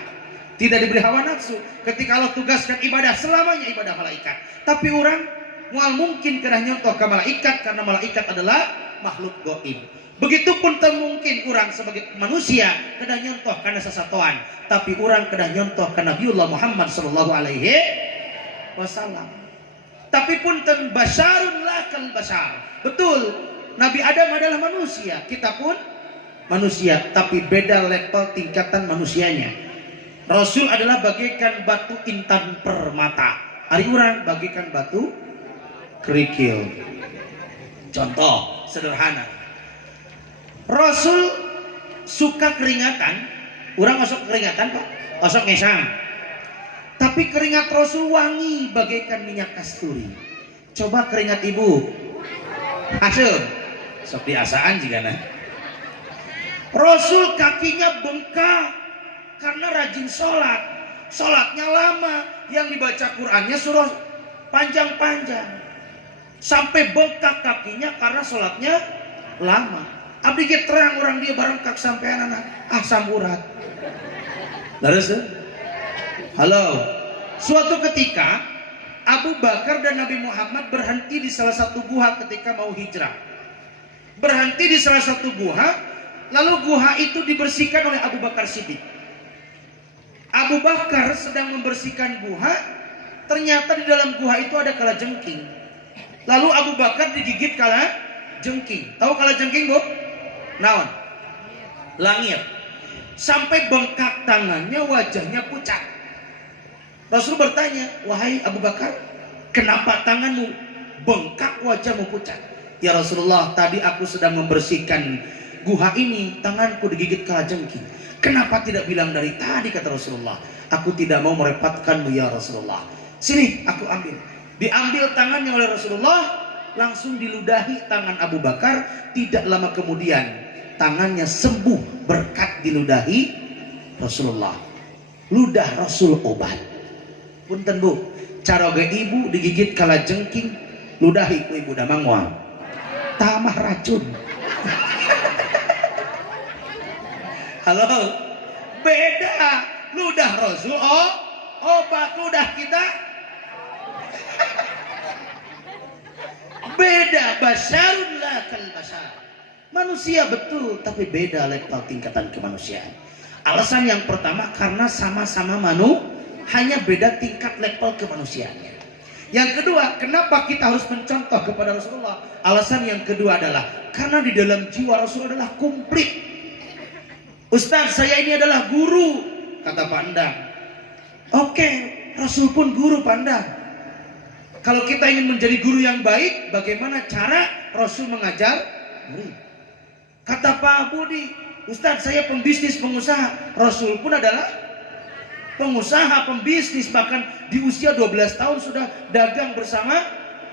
Tidak diberi hawa nafsu. Ketika Allah tugaskan ibadah, selamanya ibadah malaikat. Tapi orang moal mungkin kedah nyontoh ke malaikat karena malaikat adalah makhluk gaib. Begitupun mungkin orang sebagai manusia kedah nyontoh karena sesatuan, tapi orang kedah nyontoh karena Nabiullah Muhammad Sallallahu Alaihi Wasallam. Tapi pun basyarun lakal basyar. Betul, Nabi Adam adalah manusia, kita pun manusia, tapi beda level tingkatan manusianya. Rasul adalah bagaikan batu intan permata, ari orang bagaikan batu kerikil. Contoh sederhana. Rasul suka keringatan, orang masuk keringatan pak, masuk ngesang. Tapi keringat Rasul wangi bagaikan minyak kasturi. Coba keringat ibu, hasil, sok diasaan jika nah. Rasul kakinya bengkak karena rajin sholat, sholatnya lama, yang dibaca Qurannya surah panjang-panjang, sampai bengkak kakinya karena sholatnya lama. Abdi ge terang orang dia barengkak sampean anak asam urat. Terus, halo. Suatu ketika Abu Bakar dan Nabi Muhammad berhenti di salah satu gua ketika mau hijrah. Berhenti di salah satu gua, lalu gua itu dibersihkan oleh Abu Bakar Siddiq. Abu Bakar sedang membersihkan gua, ternyata di dalam gua itu ada kalajengking. Lalu Abu Bakar digigit kalajengking. Tahu kalajengking, Bu? Naon? Langit. Sampai bengkak tangannya, wajahnya pucat. Rasul bertanya, wahai Abu Bakar, kenapa tanganmu bengkak, wajahmu pucat? Ya Rasulullah, tadi aku sedang membersihkan guha ini, tanganku digigit kalajengking. Kenapa tidak bilang dari tadi, kata Rasulullah. Aku tidak mau merepotkanmu ya Rasulullah. Sini, aku ambil. Diambil tangannya oleh Rasulullah, langsung diludahi tangan Abu Bakar. Tidak lama kemudian tangannya sembuh berkat diludahi Rasulullah. Ludah Rasul obat. Punten Bu, caroge ibu digigit kalajengking, ludahi ku ibu damang moal. Tamah racun. Halo, beda. Ludah Rasul obat, ludah kita beda. Basyarun lakal basyar. Manusia betul, tapi beda level tingkatan kemanusiaan. Alasan yang pertama karena sama-sama hanya beda tingkat level kemanusiaannya. Yang kedua, kenapa kita harus mencontoh kepada Rasulullah? Alasan yang kedua adalah karena di dalam jiwa Rasul adalah komplit. Ustaz, saya ini adalah guru, kata Pak Endang. Oke, Rasul pun guru Pak Endang. Kalau kita ingin menjadi guru yang baik, bagaimana cara Rasul mengajar murid? Kata Pak Budi, Ustaz, saya pembisnis, pengusaha. Rasul pun adalah pengusaha, pembisnis. Bahkan di usia 12 tahun sudah dagang bersama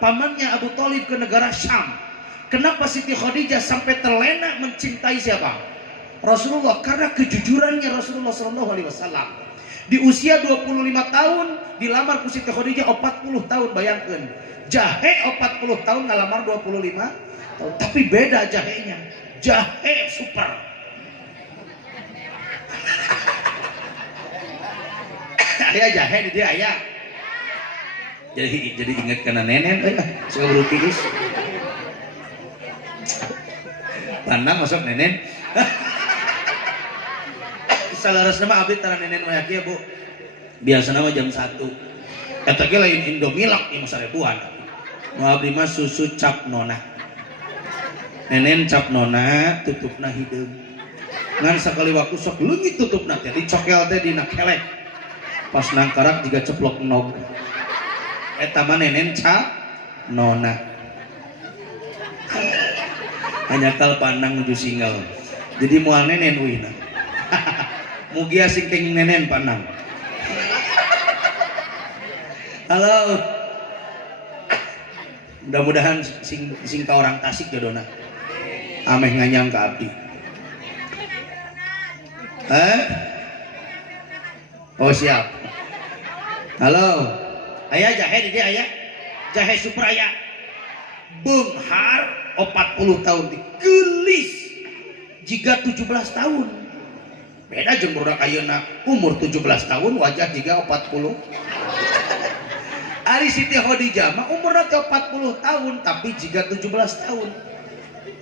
pamannya Abu Thalib ke negara Syam. Kenapa Siti Khadijah sampai terlena mencintai siapa? Rasulullah. Karena kejujurannya Rasulullah SAW. Di usia 25 tahun dilamar ku Siti Khadijah 40 tahun, bayangkan. Jahe 40 tahun ngalamar 25 tahun. Tapi beda jahenya. Jahe super. Ayah jahe di dia ayah. Jadi ingat karena nenek, suka bulu tiris. pandang masuk nenen. Salaras nama abdi tara nenen mayaki ya Bu. Biasa nama jam 1. Eta ge lain Indomilak ieu sarebuan. Nu abdi mah susu cap nona. Nenen cap nona tutupna hideung. Ngan sakali waktu sok leungit tutupna teh dicokel teh dina kelek. Pas nangkarak juga ceplok nog. Eta mah nenen cap nona. Hanya kal pandang nuju singal. Jadi moal nenen wina. Mugia sing kenging nenen pandang. Halo. Mudah-mudahan sing ka orang Tasik jodona. Ameh nganyang ka abdi. Oh siap. Halo. Aya jahe di dia aya. Jahe super aya. Beunghar 40 tahun dikelis. Jika 17 tahun. Beda jeung budak ayeuna umur 17 tahun wajah jiga 40. Ari Siti Khadijah mah umurna teh 40 tahun tapi jiga 17 tahun.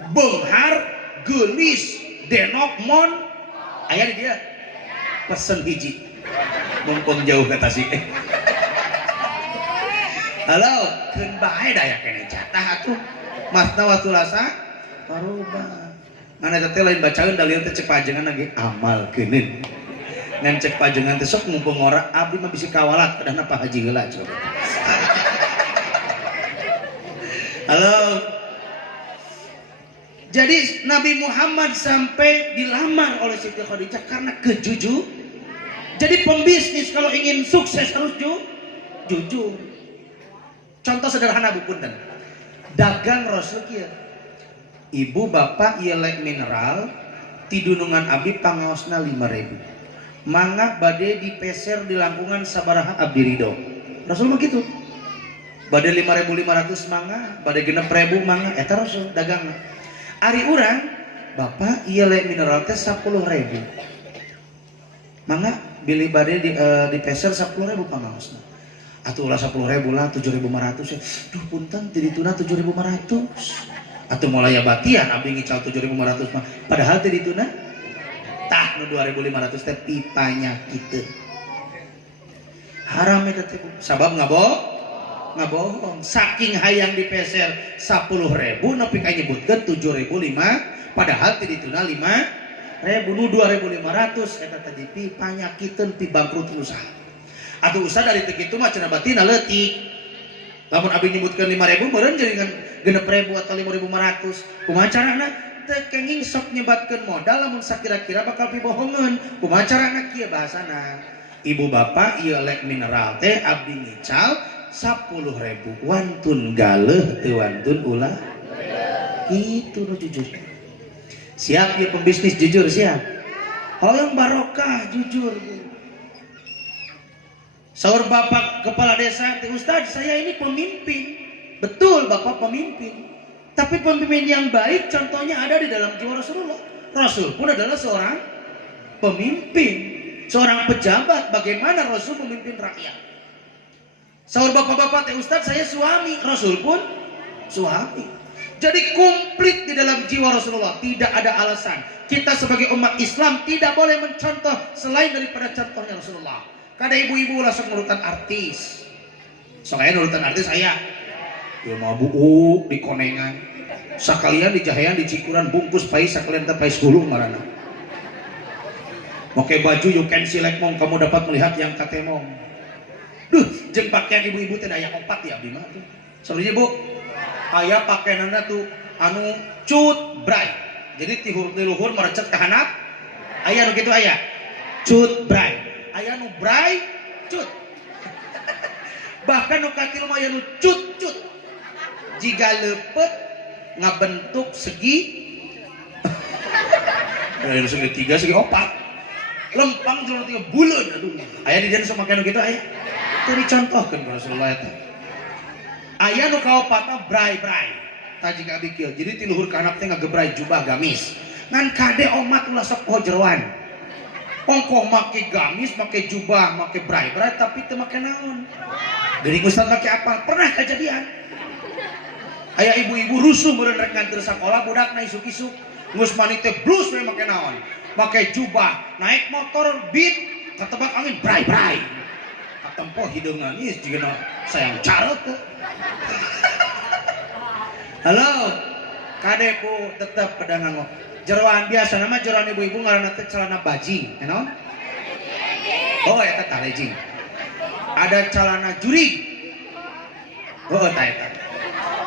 Beunghar, geulis, denok mon aya di dia. Pesen hiji. Mumpung jauh ke Tasik. Halo, keun bae daya kene jatah atuh. Masna watulasa parubah. Mana teh lain bacaeun dalil teh cek pajengan lagi amal keuneun. Ngan cek pajengan teh sok mumpung ora abdi mah bisi kawalat kadahna Pak Haji heula coba. Halo. Jadi Nabi Muhammad sampai dilamar oleh Siti Khadijah karena kejujur. Jadi pembisnis kalau ingin sukses harus jujur. Contoh sederhana Bu Punten. Dagang Rasul kieu. Ibu bapak ieu lek mineral ti dunungan abdi pangaosna 5.000. Mangga bade dipeser di langkungan sabaraha abdi ridho. Rasul mah kitu. Bade 5.500 mangga, bade 6.000 mangga eta Rasul dagangna. Ari urang bapak ieu lek mineral teh 10.000. Mangga bilih bade dipeser 10.000 pangaosna. Atuh ulah 10.000 lah 7.500 ya. Duh punten ti dituna 7.500. Atau mulai batian abdi ngical 7.500 mah padahal teh dituna tah nu 2.500 teh pipanya kitu haram eta teh sabab ngabohong saking hayang dipeser 10.000 nepi ka nyebutkeun 7.005 padahal teh dituna 5.000 nu 2.500 eta teh pipanya kitu pi bangkrut usaha atuh usaha dari teu kitu mah cenah batina leutik. Lamun abdi nyebutkeun 5.000 meureun jaringan 6.000 atau 5.500. Kumaha carana? Teu kenging sok nyebatkeun modal lamun sakira-kira bakal pibohongeun. Kumaha carana kieu bahasana? Ibu bapak ieu lek mineral teh abdi ngical 10.000. Wantun galeuh teu wantun ulah. Itu nu jujur. Siap ieu pembisnis jujur siap. Hoyong barokah jujur. Saur bapak kepala desa, Ustaz saya ini pemimpin. Betul bapak pemimpin. Tapi pemimpin yang baik contohnya ada di dalam jiwa Rasulullah. Rasul pun adalah seorang pemimpin. Seorang pejabat. Bagaimana Rasul memimpin rakyat. Saur bapak-bapak, Ustaz saya suami. Rasul pun suami. Jadi komplit di dalam jiwa Rasulullah. Tidak ada alasan. Kita sebagai umat Islam tidak boleh mencontoh selain daripada contohnya Rasulullah. Kada ibu-ibu langsung nurutan artis. Soalnya nurutan artis saya. Ya mau buuk di konengan. Sakalian di jahean di cikuran bungkus pais sakalian teh pais gulung marana. Make baju you can select mong kamu dapat melihat yang katemong. Duh, jeung pakaian ibu-ibu teh aya opat ya abdi mah tuh. Soalnya Bu, aya pakaianna tuh anu cut bray. Jadi ti luhur merecet ka handap. Aya nu kitu aya. Cut bray. Aya nu bray cut. Bahkan nu kaki mah aya nu cut. Jika lepet ngabentuk segi dari segi 3 segi 4 lempang cuma 3 bulan aduh aya di dieu sok make nu kitu aya teu dicontohkeun ka Rasulullah eta aya nu kaopatna bray-bray tah jika abi kieu jadi ti luhur ka handap teh ngagebray jubah gamis ngan kade omat ulah sok poho jeroan ongkoh make gamis make jubah make bray-bray tapi teu make naon geuning ustaz make apa pernah kejadian aya ibu-ibu rusuh meureun rek nganter sakola budakna isuk-isuk Ngus mani teh blues we make naon? Make jubah, naik motor beat, ketebak angin brai-brai. Katempo hideungan ieu jigana sayang carut tuh. Halo. Kadeku tetep pada nganggo. Jeroan biasa nama jeroan ibu-ibu ngaranna teh celana bajing, you know? Oh eta tah legging. Ada celana jurig. Oh eta.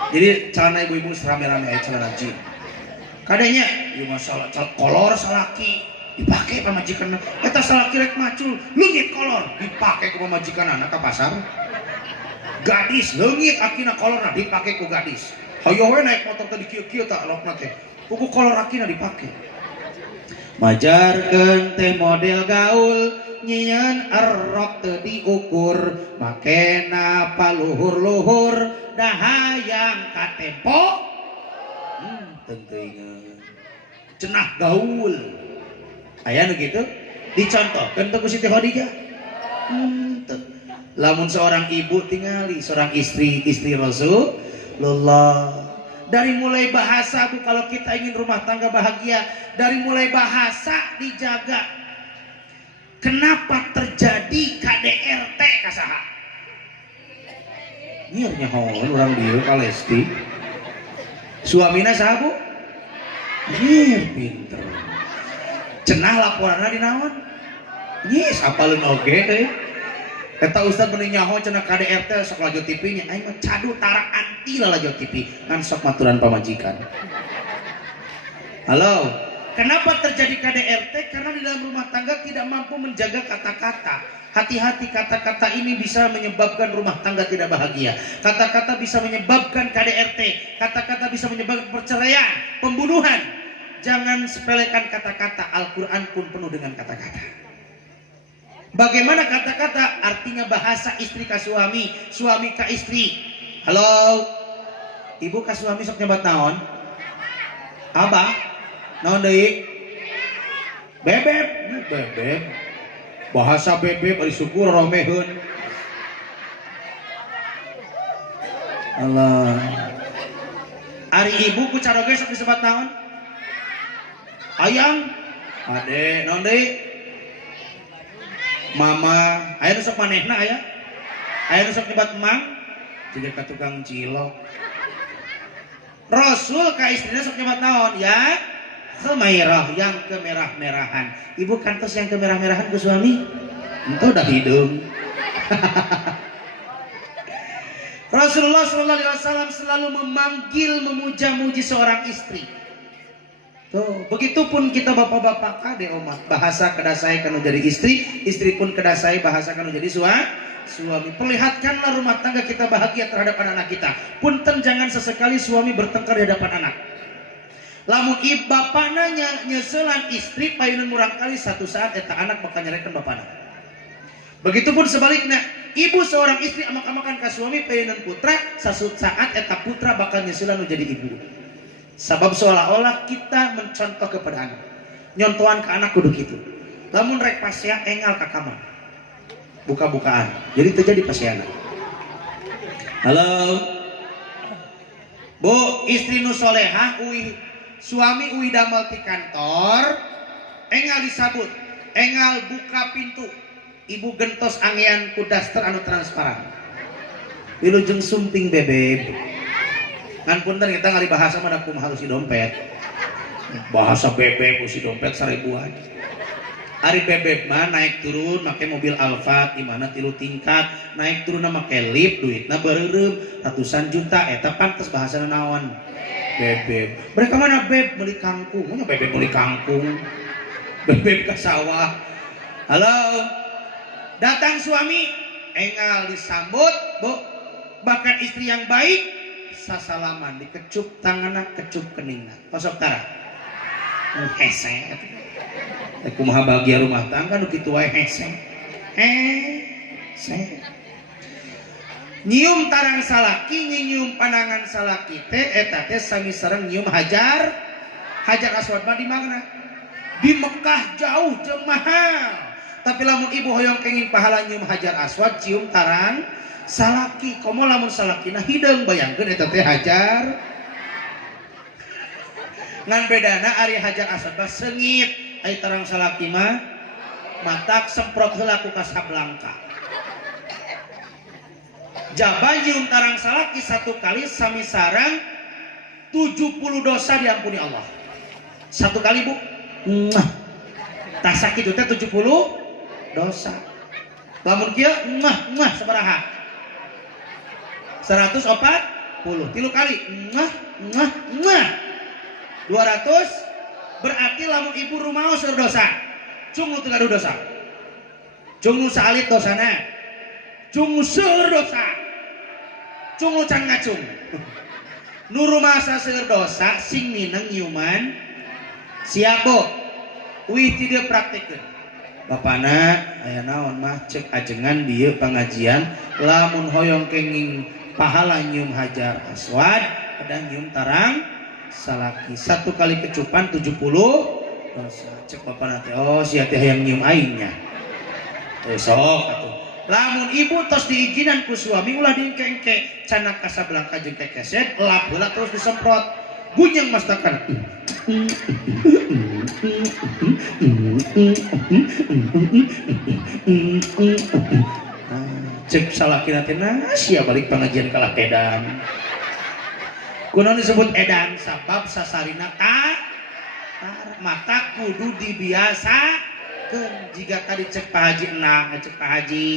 Jadi celana ibu-ibu serame-rame aya celana jeans. Kadenya ieu masalah kolor salaki dipake pamajikanna. Eta salaki rek macul, leungit kolor dipake ku pamajikanna ka pasar. Gadis leungit akina kolorna dipake ku gadis. Hayo we naik motor tadi kieu-kieu tak lokna teh. Kuku kolor akina dipake. Majarkeun teh model gaul nyian errok teu diukur, makena paluhur-luhur dahayang katempo. Tenteuingeun. Cenah gaul. Aya nu kitu dicontohkeun teh ku Siti Khadijah. Lamun seorang ibu tingali seorang istri Rasulullah. Dari mulai bahasa Bu, kalau kita ingin rumah tangga bahagia, dari mulai bahasa dijaga. Kenapa terjadi KDRT kasaha? Nyeur nyahoan urang dieu ka Lesti. Suamina saha Bu? Pinter. Cenah laporanna di naon? Yes, apaleun oge euy. Kata Ustaz meni nyaho cenah KDRT sok lajo TV nya aing mah cadu tara anti lah lajo TV ngan sok maturan pamajikan. Halo, kenapa terjadi KDRT? Karena di dalam rumah tangga tidak mampu menjaga kata-kata. Hati-hati, kata-kata ini bisa menyebabkan rumah tangga tidak bahagia. Kata-kata bisa menyebabkan KDRT. Kata-kata bisa menyebabkan perceraian, pembunuhan. Jangan sepelekan kata-kata. Al-Quran pun penuh dengan kata-kata. Bagaimana kata-kata? Artinya bahasa istri ka suami, suami ka istri. Halo, ibu ka suami sok nyebat naon? Abah, naon deui? Bebeb, bebeb. Bahasa bebeb ari syukur romeheun. Allah. Ari ibu ku caroge sok disebut naon? Ayang, ade, naon deui? Mama, aya nu sok manehna aya? Aya nu sok nyebat emang? Juga ka tukang cilok. Rasul ka istrina sok nyebat naon? Ya, Khumairah, yang kemerah-merahan. Ibu kantos yang kemerah-merahan ke suami? Engkau udah hidung. Rasulullah SAW selalu memanggil, memuja-muji seorang istri. Tuh, begitupun kita bapak-bapak kade omah bahasa kedasai kanu jadi istri, istri pun kedasai bahasa kanu jadi suami. Perlihatkanlah rumah tangga kita bahagia terhadap anak-anak kita. Punten jangan sesekali suami bertengkar di hadapan anak. Lamun bapak nanya nyeselan istri payunan murang kali satu saat eta anak bakal nyerekan bapana. Begitupun sebaliknya, ibu seorang istri amak-amakan ka suami payunan putra, sasut saat eta putra bakal nyeselan jadi ibu. Sebab seolah-olah kita mencontoh kepada anak. Nyontohan ke anak kudu gitu. Lamun rek pasya engal ka kamar. Buka-bukaan. Jadi terjadi pasya anak. Halo. Bu, istri nu solehah uwi suami uwi damel di kantor, engal disabut, engal buka pintu. Ibu gentos angean ku daster anu transparan. Wilujeng sumping bebeb. Ngan punten kita ngali bahasa mana kumaha usi dompet. Bahasa bebek usi dompet 1000-an. Ari bebek mah naik turun make mobil Alfa di mana 3 tingkat, naik turun make lift duitna beureureum ratusan juta eta pantes bahasana naon? Bebek. Mereka mana beb meuli kangkung, nya bebek meuli kangkung. Bebek ka sawah. Halo. Datang suami, engal disambut, Bu. Bahkan istri yang baik sasalaman dikecup tanganna kecup keningna pasok tara hese kumaha bahagia rumah tangga nu kitu wae hese nyium tarang salaki nyium panangan salaki teh eta teh sami sareng nyium hajar aswad mah di mana? Di Mekah jauh jeung mahal. Tapi lamun ibu hoyong kenging pahala nyium hajar aswad cium tarang salaki, komo lamun salakina hideung bayangkeun eta teh hajar. ngan bedana ari hajar aswad mah seungit, ai tarang salaki mah matak semprot heula ku Kasablanka. Jaba nyium tarang salaki satu kali sami sarang 70 dosa diampuni Allah. Satu kali bu, tak sakit itu 70 dosa. Lamun kieu sabaraha? 140. 3 kali 200 berarti lamun ibu rumaos seur dosa. Cung nu teu gaduh dosa. Cung nu saalit dosana. Cung seur dosa. Cung nu can ngacung. Nu rumasa seur dosa sing mineng nyiuman siap bu. Wih ti dieu praktikeun. Bapana aya naon mah cek ajengan dieu pangajian lamun hoyong kenging pahala nyium hajar aswad kadang nyium tarang salaki satu kali kecupan 70 dosa. Cek bapana teh oh sia teh hayang nyium aingnya. Sok atuh. Lamun ibu tos diizinan ku suami ulah diengke-engke canak Kasablanka jeung kekeset lap heula terus disemprot gunyang mastakan. Cek salakina teh sia balik pengajian kalah edan. Kunaon disebut edan sabab sasarina mata kudu dibiasakeun. Jika tadi cek Pak Haji enang cek Pak Haji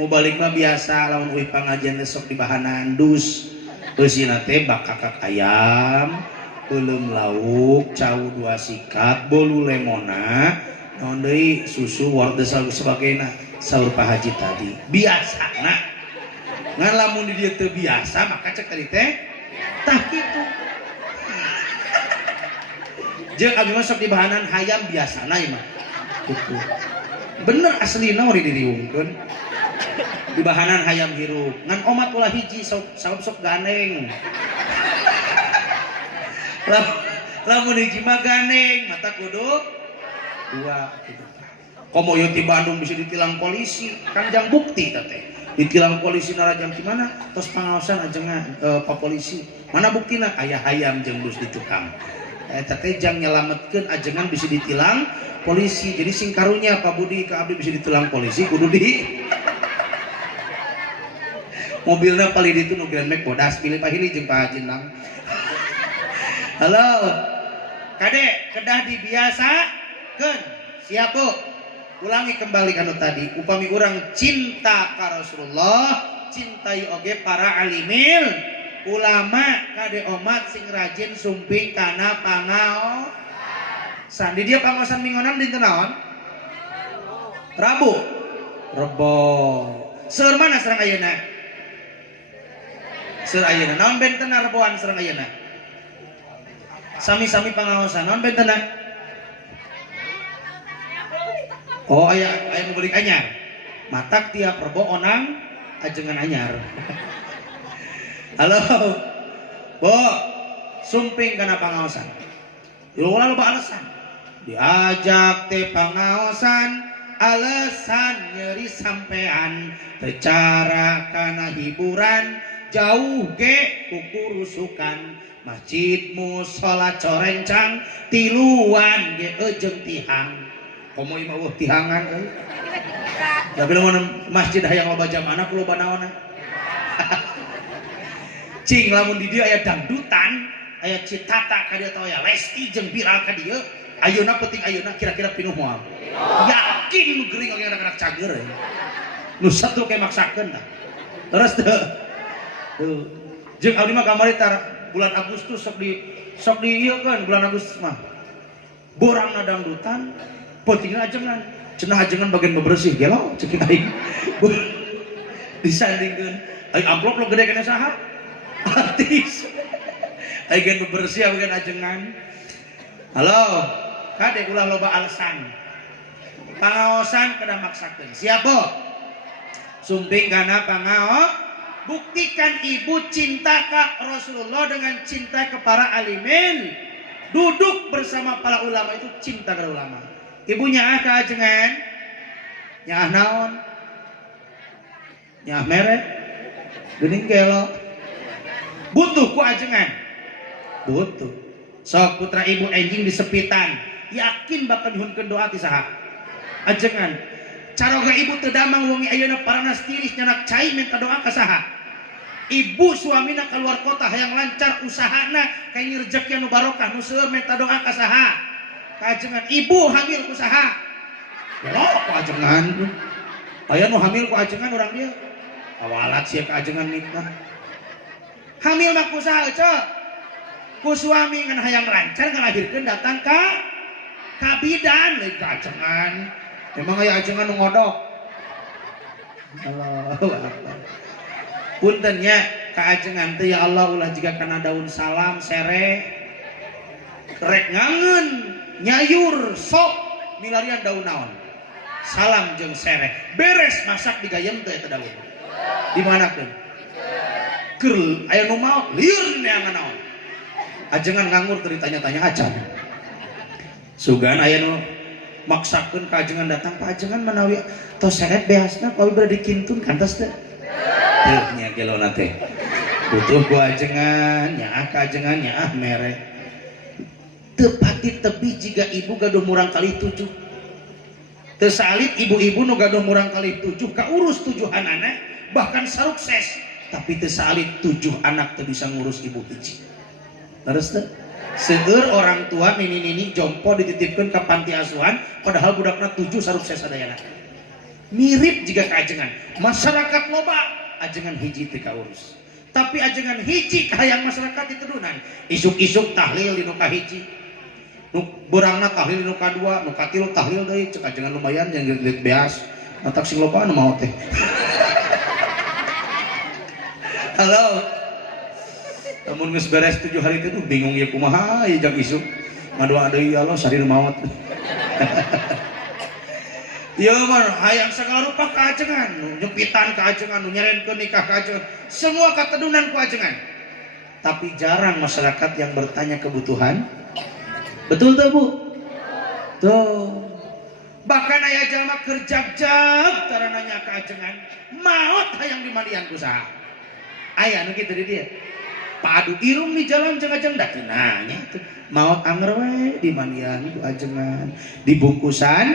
mau balik mah biasa lamun uih pengajian besok di bahanan dus eusina teh bak kakak ayam euleum lauk cau 2 sikat bolu lemona naon deui susu wortel sabagena saur Pak Haji tadi biasana ngan lamun di dieu teu biasa maka cek tadi teh tah kitu jeung abi masuk di bahanan hayam biasana ieu mah kitu bener aslina ori diriungkeun di bahanan hayam hirup ngan omat ulah hiji sok ganeng lamun hiji mah ganeng mata kudu 2 gitu. Komo yeuh ti Bandung bisa ditilang polisi kan jang bukti teh ditilang polisi narajam di mana tos pangaosan ajengan Pak polisi mana buktina aya hayam jeung dus di tukang eta teh jang nyelametkeun ajengan bisa ditilang polisi. Jadi sing karunya Pak Budi ka abdi bisa ditilang polisi kudu di mobilnya paling itu nu Grand Max bodas pilih Pak Hili jeung Pak Haji nang. Halo Kade kedah dibiasakeun siap bu ulangi kembali kanu tadi upami urang cinta ka Rasulullah cintai oge para alimil ulama kade omat sing rajin sumping kana pangaosan. Di dia pangaosan mingonan dinten naon? Rabu Rebo seur mana sareng ayeuna? Seur ayeuna naon bentena reboan sareng ayeuna? Sami-sami pangaosan naon bentena? Oh aya mau balik anyar. Matak tiap rebo onang ajengan anyar. Halo. Bo, sumping kana pangaosan. Ulah loba alasan. Diajak teh pangaosan alasan nyeri sampean tecara kana hiburan jauh ge kukurusukan masjid musola corencang tiluan ge eujeng tihang komo imah eueuh tihangan euy tapi lamun masjid hayang loba jamaah ku loba naonna cing lamun di dieu aya dangdutan aya citata ka dieu teh aya Lesti jeung viral ka dieu ayeuna penting ayeuna kira-kira pinuh moal yakin nu geuring oge anak-anak cager nu satu kayak maksakeun tah terus teu jeung abdi mah kamari tar bulan Agustus sok di ieu kan bulan Agustus mah borang dangdutan pentingna ajengan cenah ajengan bagian bebersih gelo ceuk aing disandingkeun aing amplop lo gede kena saha artis aing bebersih bagian ajengan. Halo kade ulah loba alasan pangaosan kedah maksakeun siap bo sumping kana pangaos buktikan ibu cinta ka Rasulullah dengan cinta ke para alimin duduk bersama para ulama itu cinta ke ulama. Ibu nyaah ka ajengan nyaah naon nyaah merek geuning gelo butuh ku ajengan butuh sok putra ibu enjing disepitan yakin bakal nyuhunkeun doa ti saha ajengan caroga ibu teu damang wengi ayeuna paranas tiris nyanak cai minta doa ka saha ibu suamina keluar kota hayang lancar usahana kayak rezeki anu barokah nu seueur minta doa ka saha ka ajengan ibu hamil ku saha lo ku ajengan aya nu hamil ku ajengan urang dia awalat sia ka ajengan nikah hamil mah ku saha cok ku suami ngan hayang lancar ngalahirkeun datang ka bidan leuwih ka ajengan memang aya ajengan nu ngodok Allahu Akbar punten nya ka ajengan teh ya Allah ulah jiga kana daun salam sere rek ngangeun nyayur sok milarian daun naon salam jeung sere beres masak digayem teh eta daun di mana keun keur aya nu maot lieur neangan naon ajengan nganggur teu ditanya-tanya acan sugan aya nu maksakeun ka ajengan datang Pak ajengan manawi tos seret beasna kawi bade dikintun kantos teh teuh nya gelona teh butuh ku ajengan nyaah ka ajengan nyaah mere teu pati tepi jiga ibu gaduh murang kali 7 teu salit ibu-ibu nu gaduh murang kali 7 ka urus 7 anana bahkan sarukses tapi teu salit 7 anak teu bisa ngurus ibu hiji terus teh seueur orang tua nini-nini jompo dititipkeun ka panti asuhan padahal budakna 7 sarukses sadayana mirip jiga ka ajengan masyarakat loba ajengan hiji teu kaurus tapi ajengan hiji hayang masyarakat ditedunan isuk-isuk tahlil di nu kahiji nu beurangna tahlil di nu kadua nu katilu tahlil deui cek ajengan lumayan yang lilit beas matak sing loba nu mau teh halo namun geus beres 7 hari teh bingung ya kumaha ieu jang isuk ngadoa deui ya Allah sarir maot ieu mah hayang sagala rupa ka ajengan nu nyepitan ka ajengan nu nyarenkeun nikah ka ajengan semua katedunan ku ajengan tapi jarang masyarakat yang bertanya kebutuhan betul tuh Bu tuh bahkan aya jalma kerjab-jab tara nanya ka ajengan maot hayang dimandian ku saha aya nu kitu di dieu padu irung di jalan jeung-jeung da teu nanya tuh maot anger we dimandian ku ajengan dibungkusan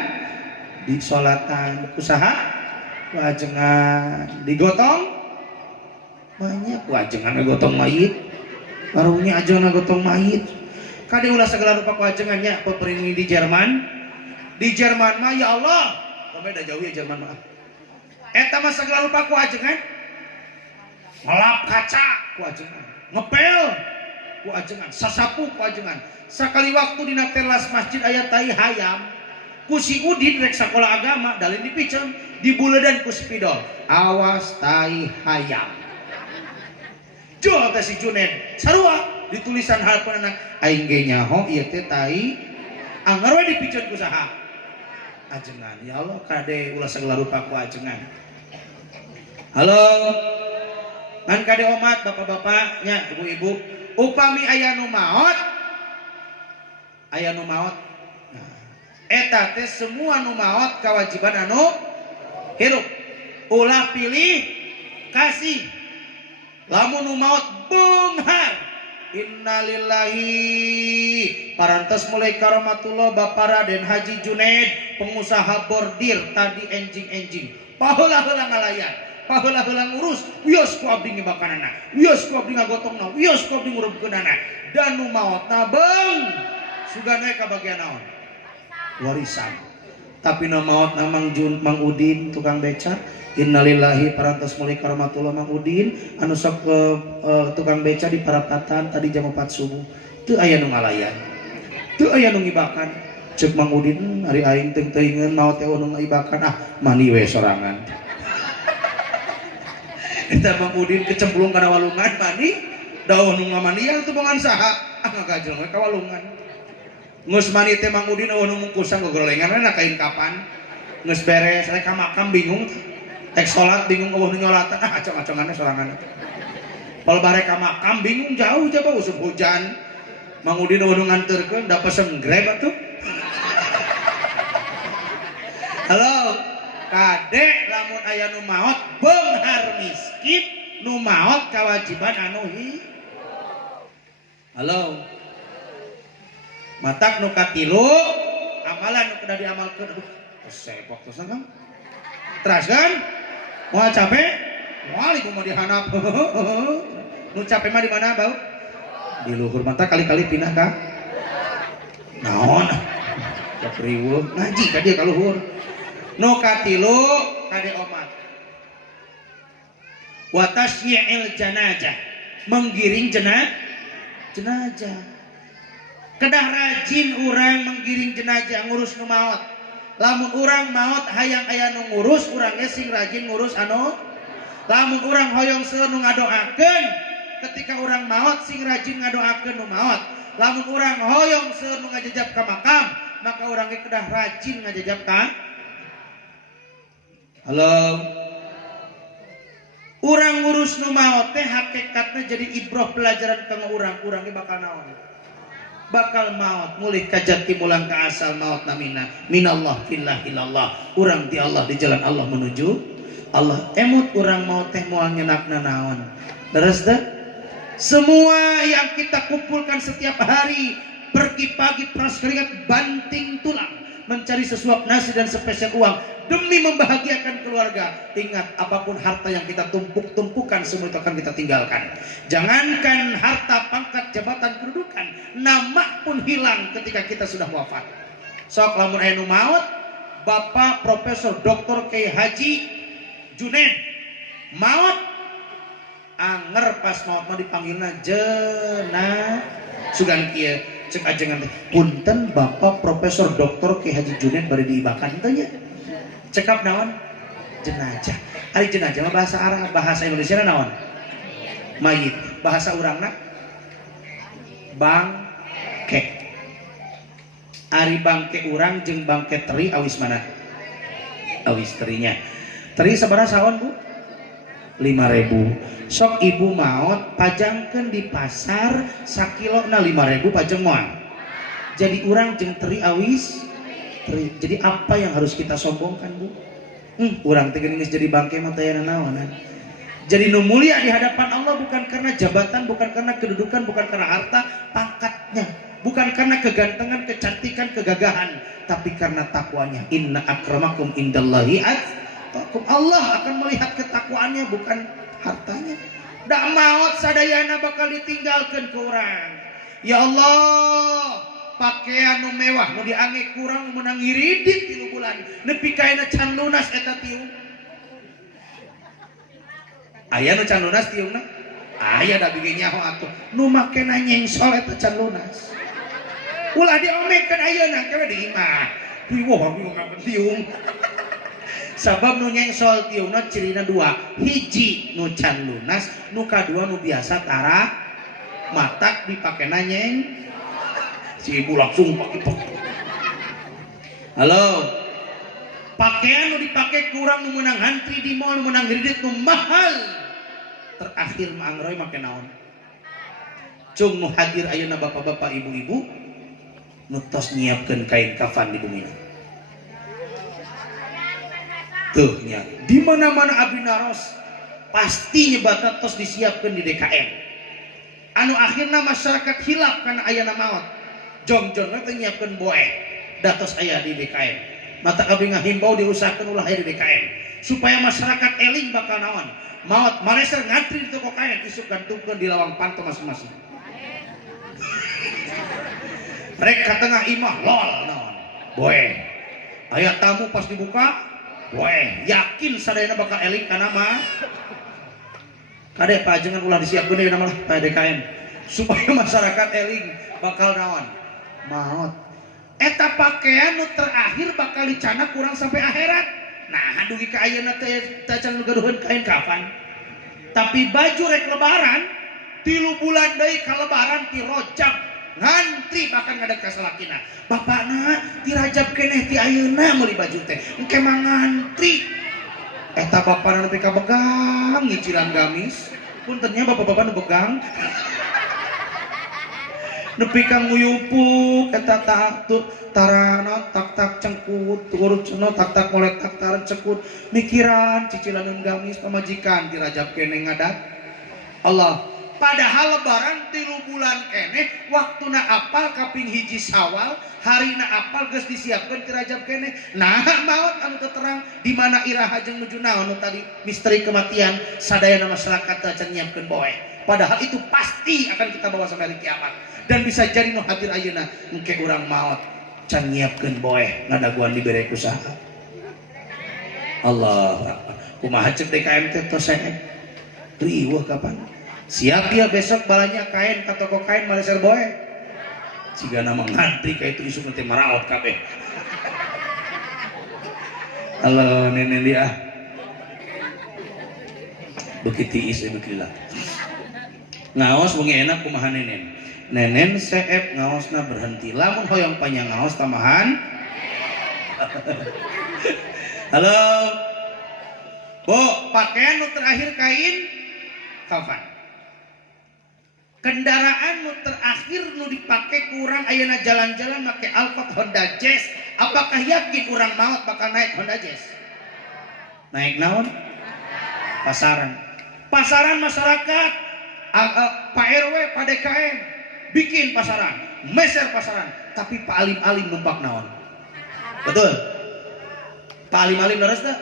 di sholatan usaha wajengan digotong banyak wajengan ngagotong mayit warungnya ajengan ngagotong mayit kade ulah segala rupa wajengannya peperini di Jerman mah ya Allah beda jauh ya Jerman mah eta mah segala rupa wajengan ngelap kaca wajengan ngepel wajengan sasapu wajengan sakali waktu dina teras masjid aya tai hayam ku si Udin rek sakola agama dalin dipicen dibuledan ku spidol awas tai hayam jol teh si Junaid sarua ditulisan hareupeunna aing ge nyaho ieu teh tai anger we dipicen ku saha ajengan ya Allah kade ulah sagala rupa ku ajengan halo ngan kade omat bapak-bapaknya ibu-ibu upami aya nu maot eta teh semua nu maot kewajiban anu hirup ulah pilih kasih lamun nu maot beunghar innalillahi parantos mulai karomatullah Bapak Raden Haji Junaid pengusaha bordir tadi enjing paheula-heula ngalayan paheula-heula ngurus wios ku abdi ngibakanana wios ku abdi ngagotongna wios ku abdi ngurupkeunana dan nu maotna beung sugana ka bagian naon warisan tapi nama maut namang Mang Udin tukang beca innalillahi parantos mulai karomatullah Mang Udin anu sok tukang beca di Parapatan tadi jam 4 subuh teu aya nu ngalayan teu aya nu ngibakan ceuk Mang Udin ari aing teu teuingeun maot teh nu ngibakan mani we sorangan eta Mang Udin kecemplung kana walungan mani daun nu ngamandian teu bongan saha ngagajel we ka walungan ngus mani teh Mang Udin nu mungkusan gogolengan we na kain kapan ngus beres rek ka makam bingung tek salat bingung eueuh nu nyolatan acong-aconganna sorangan pal bare ka makam bingung jauh coba usum hujan Mang Udin nu nganterkeun da pesen Grab atuh halo kade lamun aya nu maot beunghar miskin nu maot kewajiban anu halo matak nu katilu amalan nu kudu diamalkeun. Aduh sepok terus kan teras kan mau capek mau ibu mau dihanap nu capek mah di mana bau di luhur mata kali-kali pindah ka naon kapriweuh ngaji ka dieu ka luhur nu katilu kade omat wa tasyi'il janazah menggiring jenazah kedah rajin urang menggiring jenazah ngurus nu maot lamun urang maot hayang aya nu ngurus urang ge sing rajin ngurus anu lamun urang hoyong seueur nu ngadoakeun ketika urang maot sing rajin ngadoakeun nu maot lamun urang hoyong seueur nu ngajajab ka makam maka urang ge kedah rajin ngajajab ka halo urang ngurus nu maot teh hakikatna jadi ibrah pelajaran kanggo urang ge bakal naon bakal maut mulih kajati mulang ke asal maut namina minallah fillah ilallah urang di Allah di jalan Allah menuju Allah emut urang maut teh moal nyeunakna naon leres teh semua yang kita kumpulkan setiap hari pergi pagi peras keringat banting tulang mencari sesuap nasi dan spesial uang demi membahagiakan keluarga. Ingat, apapun harta yang kita tumpuk-tumpukan semua itu akan kita tinggalkan. Jangankan harta, pangkat, jabatan, kedudukan, nama pun hilang ketika kita sudah wafat. Sok lamun aya nu maot, Bapak Profesor Dr. Kiai Haji Junaid maot anger pas maot mah dipanggilna jenah sugan kieu cek ajengan punten Bapak Profesor Dr. Kiai Haji Junaid bari diibakan teh nya cekap naon jenazah ari jenazah mah bahasa Arab bahasa Indonesia naon mayit bahasa urangna bangke ari bangke urang jeung bangke teri awis mana awis terinya teri sabaraha saon Bu 5.000 sok ibu maot pajangkeun di pasar sakilona 5.000 pajeng moal jadi urang jeung teri awis teri. Jadi apa yang harus kita sombongkan Bu urang teh geus jadi bangke mah teh naonan jadi nu mulia di hadapan Allah bukan karena jabatan bukan karena kedudukan bukan karena harta pangkatnya bukan karena kegantengan kecantikan kegagahan tapi karena takwanya inna akramakum indallahi atqakum Allah akan melihat ketakwaannya bukan hartanya da maot sadayana bakal ditinggalkeun ku urang ya Allah pakaian nu mewah nu diangge kurang menang iridit 3 bulan nepi kaina can lunas eta tiung aya nu can lunas tiungna aya da bigi nyaho atuh nu makena nyengsol eta can lunas ulah diomekeun ayeuna kewe di imah riweuh bingung ngabeun tiung sabab nu nyengsol tiungna cirina 2 hiji nu can lunas nu kadua nu biasa tara matak dipakena nyeng si ibu langsung pakai halo pakaian nu dipake kurang nu menang antri di mall nu menang kredit nu mahal terakhir mangroy make naon cung nu hadir ayeuna bapak-bapak ibu-ibu nu tos nyiapkeun kain kafan di bumi tuh nya di mana-mana abdi naros pasti nyebatna tos disiapkeun di DKM anu akhirna masyarakat hilap kana ayeuna maot jong-jong teh nyiapkeun boe datos aya di DKM mata abdi ngahimbau diusahakeun ulah aya di DKM supaya masyarakat eling bakal naon maot mareser ngantri di toko kain isuk gantungkeun di lawang panto masing-masing rek ka tengah imah lol naon boe aya tamu pas dibuka boe yakin sadayana bakal eling kana mah kade pajengan ulah disiapkeun deui nama lah DKM supaya masyarakat eling bakal naon maot eta pakaian nu terakhir bakal dicana kurang sampai akhirat nah dugi ka ayeuna teh can gaduheun kain kafan tapi baju rek lebaran 3 bulan deui ka lebaran ti Rajab ngantri bahkan ngadeg ka salakina bapakna ti Rajab keneh ti ayeuna meuli baju teh engke mah ngantri eta bapana nepi ka begang nyicilan gamis puntennya bapak-bapak nu begang nepi ka nguyupuk eta tarana tak-tak cengkut urut cenah tak-tak molek tak taran cekut mikiran cicilan gamis pamajikan di Rajab keneh ngadat Allah padahal lebaran 3 bulan keneh kene waktuna apal kaping hiji Sawal harina apal geus disiapkeun ti Rajab kene nah maot anu teu terang di mana iraha jeung nuju naon tadi misteri kematian sadayana masyarakat teu can nyiapkeun boe padahal itu pasti akan kita bawa sampai hari kiamat dan bisa jadi nu hadir ayeuna engke urang maot can nyiapkeun boe ngadaguan dibere ku saha Allah kumaha cek DKM teh tos saya riweuh kapan siap ya besok balanya kain ka toko kain maleser boe cigana mah ngantri ka itu isuk teh maraot kabeh halo nenen dia beuki tiis beuki lila ngaos bengi enak kumaha nenen seep ngaosna berhenti lamun hoyong panjang ngaos tamahan halo Bu, pakaian nu terakhir kain kafan. Kendaraan nu terakhir nu dipakai kurang ayeuna jalan-jalan make Alphard Honda Jazz. Apakah yakin urang maut bakal naik Honda Jazz? Naik naon? Pasaran. Pasaran masyarakat Pak RW, Pak DKM bikin pasaran, meser pasaran, tapi Pak Alim-alim numpak naon? Betul? Pak Alim-alim leres teh?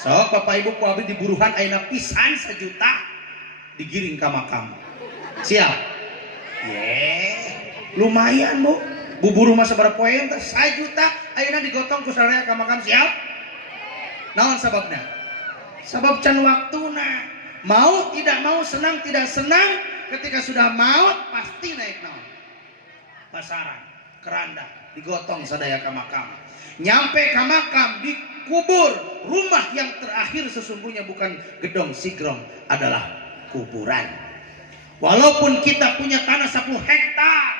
Sok Bapak Ibu ku abdi diburuhan ayeuna pisan 1 juta digiring ka makam. Siap? Lumayan Bu. Buburu mah sabaraha poe teh 1 juta ayeuna digotong ku sadaya ka makam siap? Naon sababna? Sabab can waktuna. Mau tidak mau, senang tidak senang, ketika sudah maut pasti naik naon? Pasaran, keranda, digotong sadaya ka makam. Nyampe ka makam dikubur. Rumah yang terakhir sesungguhnya bukan gedong sigrong, adalah kuburan. Walaupun kita punya tanah 10 hektar,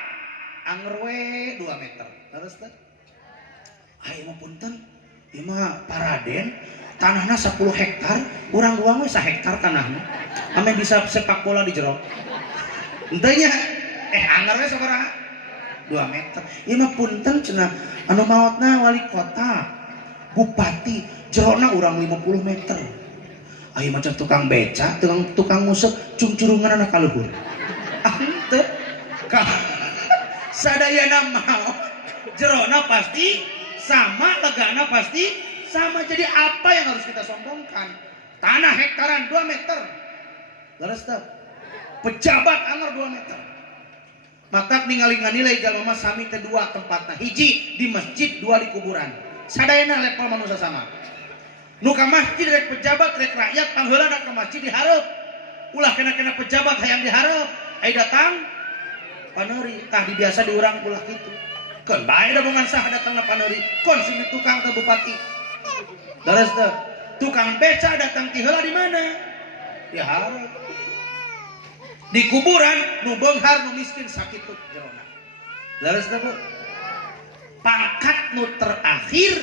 anger we 2 meter. Terus teh? Ayo mah punten, ieu mah paraden, tanahna 10 hektar, urang luang we 1 hektar tanahna. Ame bisa sepak bola di jero. Henteu nya, anger we sabaraha? 2 meter. Ieu mah punten cenah anu maotna wali kota, bupati, jerona urang 50 meter. Ayo macam tukang beca, tukang musek, cungcurungan anak kaluhur. Henteu. Sadayana mau jerona pasti sama, legana pasti sama. Jadi apa yang harus kita sombongkan? Tanah hektaran 2 meter. Leres teh? Pejabat anger 2 meter. Matak ningali nganilai jalma sami teh 2 tempatna. Hiji di masjid, 2 di kuburan. Sadayana level manusia sama. Nu ka masjid rek pejabat rek rakyat pangheulana ka masjid dihareup. Ulah kena-kena pejabat hayang dihareup. Ai datang paneuri tah dibiasa diurang ulah kitu. Keun bae da bongan sah datangna paneuri. Kon sini tukang teh bupati. Daras teh tukang beca datang ti heula di mana? Dihareup. Di kuburan nu beunghar nu miskin sakitu jerona. Daras teh Bu. Pangkat nu terakhir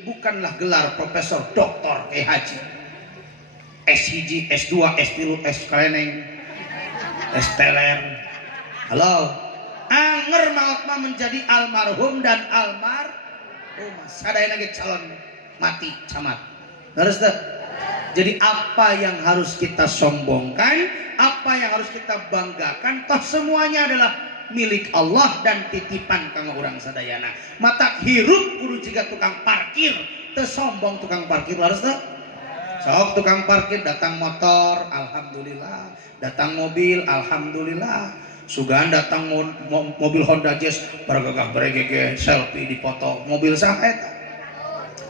bukanlah gelar profesor, doktor, haji, S1, S2, S3, S keleneng, S teler. Halo, anger maut mah menjadi almarhum dan almarhumah. Sadayana ge calon mati camat. Terus teh. Jadi apa yang harus kita sombongkan, apa yang harus kita banggakan, toh semuanya adalah milik Allah dan titipan kanggo urang sadayana. Mata hirup kudu jiga tukang parkir, teu sombong tukang parkir harus teu. Sok tukang parkir datang motor, alhamdulillah, datang mobil, alhamdulillah. Sugan datang mobil Honda Jazz, baragagah beregege selfie dipoto, mobil saha eta?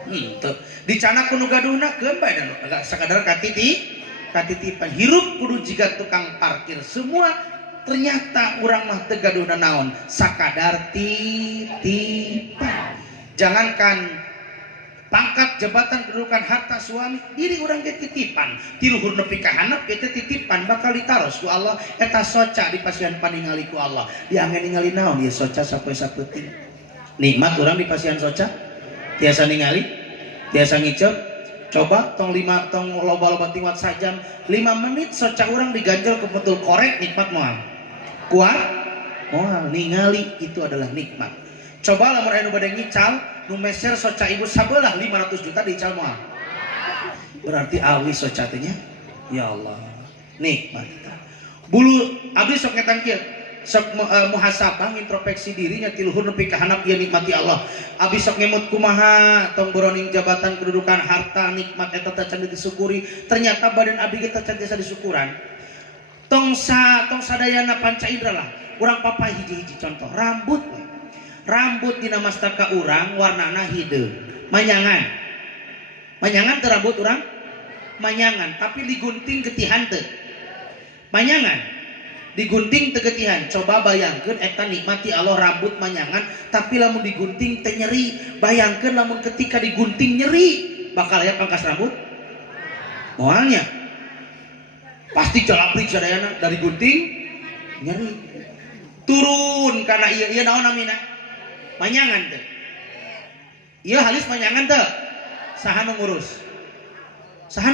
Henteu. Dicana kudu gaduhna keun bae da sakadar katitipan. Hirup kudu jiga tukang parkir semua. Ternyata orang mah teu gaduhna naon sakadar titipan. Jangankan pangkat, jabatan, kedudukan, harta, suami, diri orang ge titipan. Ti luhur nepi ka handap ge titipan bakal ditaros ku Allah. Eta soca dipasieun paningali ku Allah. Diangen ningali naon ieu soca sapoe-sapeuting. Nikmat urang dipasieun soca. Tiasa ningali, tiasa ngicep. Coba tong loba-loba tiwat sajam 5 menit soca urang diganjel ke betul korek nikmat moal. Kuat moal ningali itu adalah nikmat. Coba lamun aya nu bade ngical nu meser soca ibu sabelah 500 juta diical moal. Berarti awi soca teh nya. Ya Allah, nikmat. Bulu abdi sok ngetan kieu. sok muhasabah introspeksi dirinya tiluhur nepi ka handap ieu nikmati Allah. Abi sok ngemut kumaha tong boroning jabatan kedudukan harta nikmat eta teh can disyukuri. Ternyata badan abdi ge teh can tiasa disyukuran. Tong sadayana panca indra lah. Urang papai hiji-hiji contoh rambut. Rambut dina mastaka urang warnana hideu. Manyangan. Manyangan teu rambut urang? Manyangan, tapi digunting getihan teu. Manyangan. Digunting tegetihan, coba bayangkan eta nikmati Allah rambut manyangan tapi lamun digunting teh nyeri. Bayangkan lamun ketika digunting nyeri bakal aya pangkas rambut moalnya pasti calaprik sadayana dari gunting nyeri turun karena iya naon namina manyangan teh iya halis manyangan teh saha nu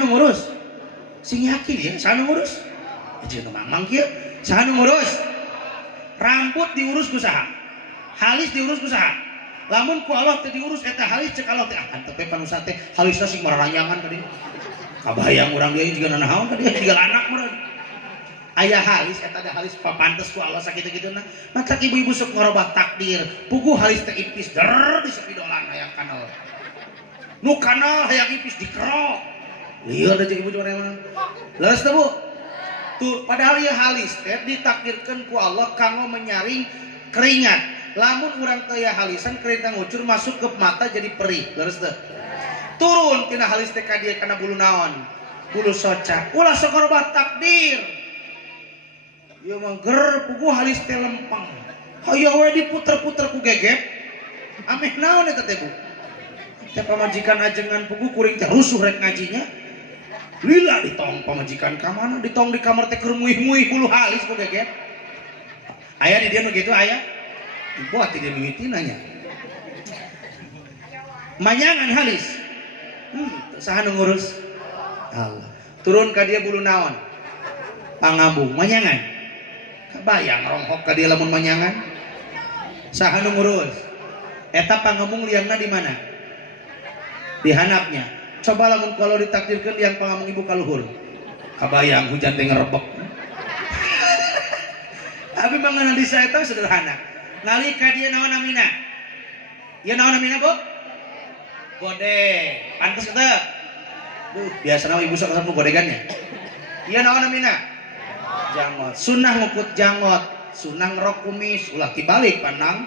ngurus sing yakin ya saha nu ngurus aja nu mamang kieu saha nu ngurus? Rambut diurus ku saha? Halis diurus ku saha? Lamun ku Allah teu diurus eta halis cek Allah teh antep we panusa teh halisna sing mararanyangan tadi. Kabayang urang dia juga nanaon tadi tiga anak urang. Aya halis eta da halis papantes ku Allah sakitu-kituna. Maka ibu-ibu sok ngorobah takdir, puguh halis teh ipis der di sepidolan hayang kanal. Nu kanal hayang ipis dikerok. Lieur da jeung ibu cuman mana? Leres teh Bu? Tuh, padahal ya halis teh ditakdirkan ku Allah kanggo menyaring keringat. Lamun urang teh ya halisan keringat ngucur masuk ke mata jadi perih. Leres teh. Turun tina halis teh ka dieu kana bulu naon? Bulu soca. Ulah sok robah takdir. Ieu mah ger puguh halis teh lempeng. Hayu we diputer-puter ku gegep. Ameh naon eta teh Bu? Teh pamajikan ajengan puguh kuring teh rusuh rek ngajinya. Lila ditong pamajikan ka mana ditong di kamar teh keur muih-muih bulu halis ku gegep. Aya di dieu nu kitu aya. Ibu ati dia mimiti nanya. Manyangan halis. Saha nu ngurus? Allah. Turun ka dia bulu naon? Pangambung manyangan. Kabayang ronghok ka dia lamun manyangan. Saha nu ngurus? Eta pangambung liangna di mana? Di handapnya. Coba lamun kalau ditakdirkan yang pangambung ibu kaluhur. Kabayang hujan teh ngerebek. Tapi manganan di saya itu sederhana. Nalika dia naon namina? Ieu naon namina, Bu? Gode. Pantes teu? Biasana ibu sok kesana godegannya. Ieu naon namina? Jangot. Sunah ngukut jangot, sunah ngerok kumis, ulah tibalik pandang.